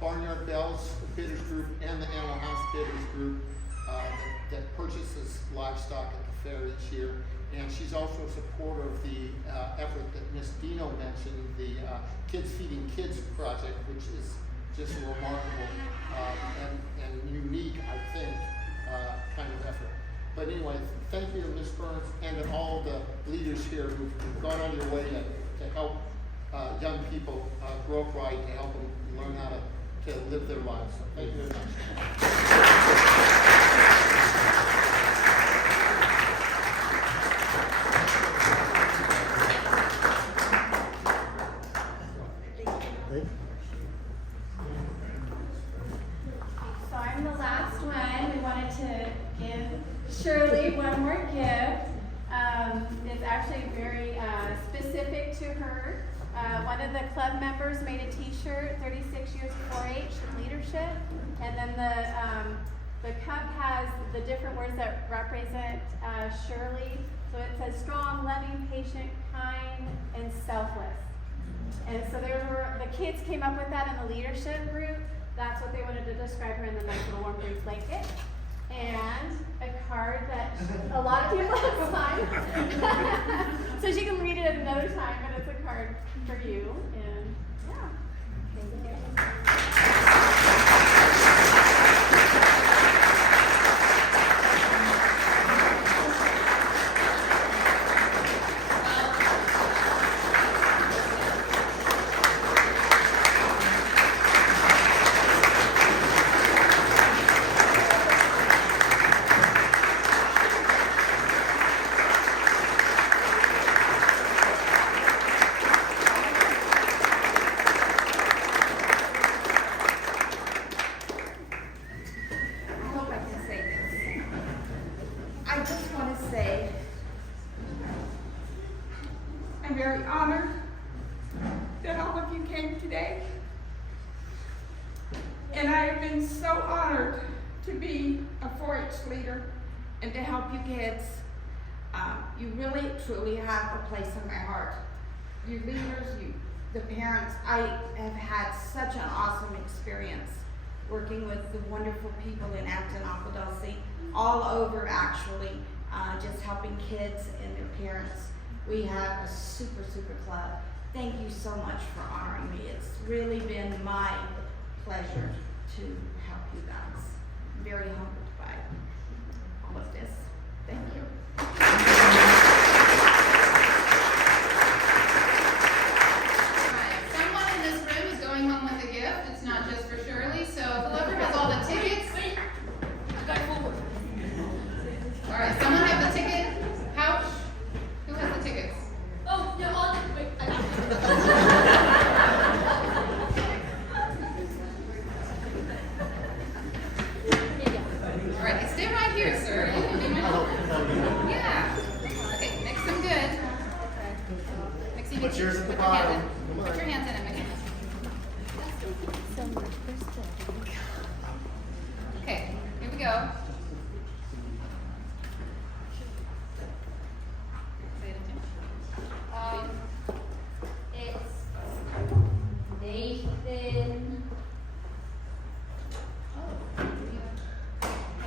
Barnyard Bells Bidders Group and the Animal House Bidders Group that purchases livestock at the fair each year. And she's also a supporter of the effort that Ms. Dino mentioned, the Kids Feeding Kids project, which is just a remarkable and unique, I think, kind of effort. But anyway, thank you to Ms. Burns and to all the leaders here who've gone on your way to help young people grow up right, to help them learn how to live their lives. So thank you very much. So I'm the last one. We wanted to give Shirley one more gift. It's actually very specific to her. One of the club members made a t-shirt, 36 years of 4-H leadership. And then the cup has the different words that represent Shirley. So it says strong, loving, patient, kind, and selfless. And so the kids came up with that in the leadership group. That's what they wanted to describe her in the nice little warm, brief blanket. and a card that a lot of people have signed. So she can read it at another time, but it's a card for you. And I hope I can say this. I just want to say I'm very honored that all of you came today. And I have been so honored to be a 4-H leader and to help you kids. You really, truly have a place in my heart. You leaders, the parents, I have had such an awesome experience working with the wonderful people in Acton, Aquadelsy, all over actually, just helping kids and their parents. We have a super, super club. Thank you so much for honoring me. It's really been my pleasure to help you guys. I'm very humbled by all of this. Thank you. Someone in this room is going home with a gift. It's not just for Shirley. So whoever has all the tickets. All right, someone have the ticket pouch? Who has the tickets? Oh, no, I'll wait. I got All right, stay right here, sir. You can do my Yeah. Okay, mix them good. Mix them. Put yours at the Put your hands bottom. in. Put your hands in it, Mickey. Okay, here we go. Say it again.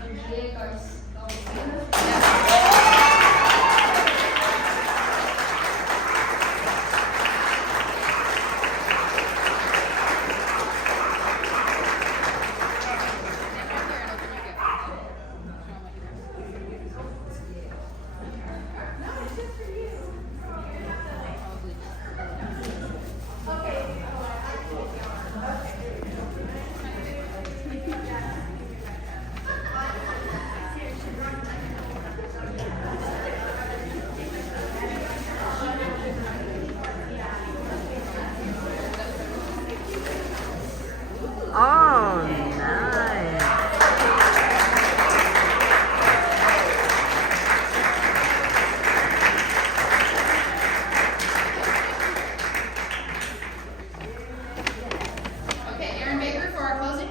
It's Nathan Garcia. Oh, nice. Okay, Aaron Baker for our closing.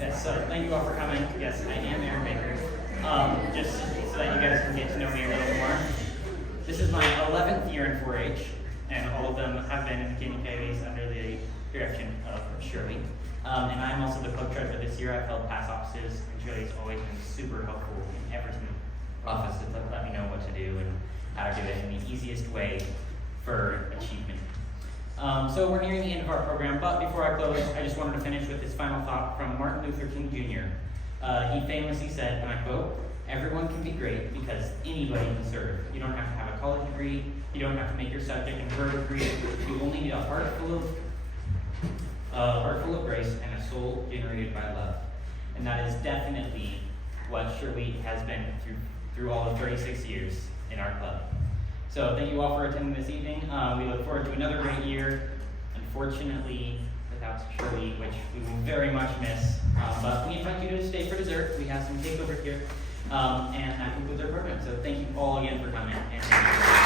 Yes, so thank you all for coming. Yes, I am Aaron Baker. Just so that you guys can get to know me a little more. This is my 11th year in 4-H, and all of them have been in Canyon Coyotes under the direction of Shirley. And I'm also the club treasurer this year. I've held past offices, and Shirley's always been super helpful in Everton office to let me know what to do and how to do it in the easiest way for achievement. So we're nearing the end of our program, but before I close, I just wanted to finish with this final thought from Martin Luther King Jr. He famously said, and I quote, "Everyone can be great because anybody can serve. You don't have to have a college degree. You don't have to make your subject and verb agree. You only need a heart full of grace and a soul generated by love." And that is definitely what Shirley has been through all of 36 years in our club. So thank you all for attending this evening. We look forward to another great year. Unfortunately, without Shirley, which we will very much miss. But we invite you to stay for dessert. We have some cake over here. And that concludes our program. So thank you all again for coming. And thank you.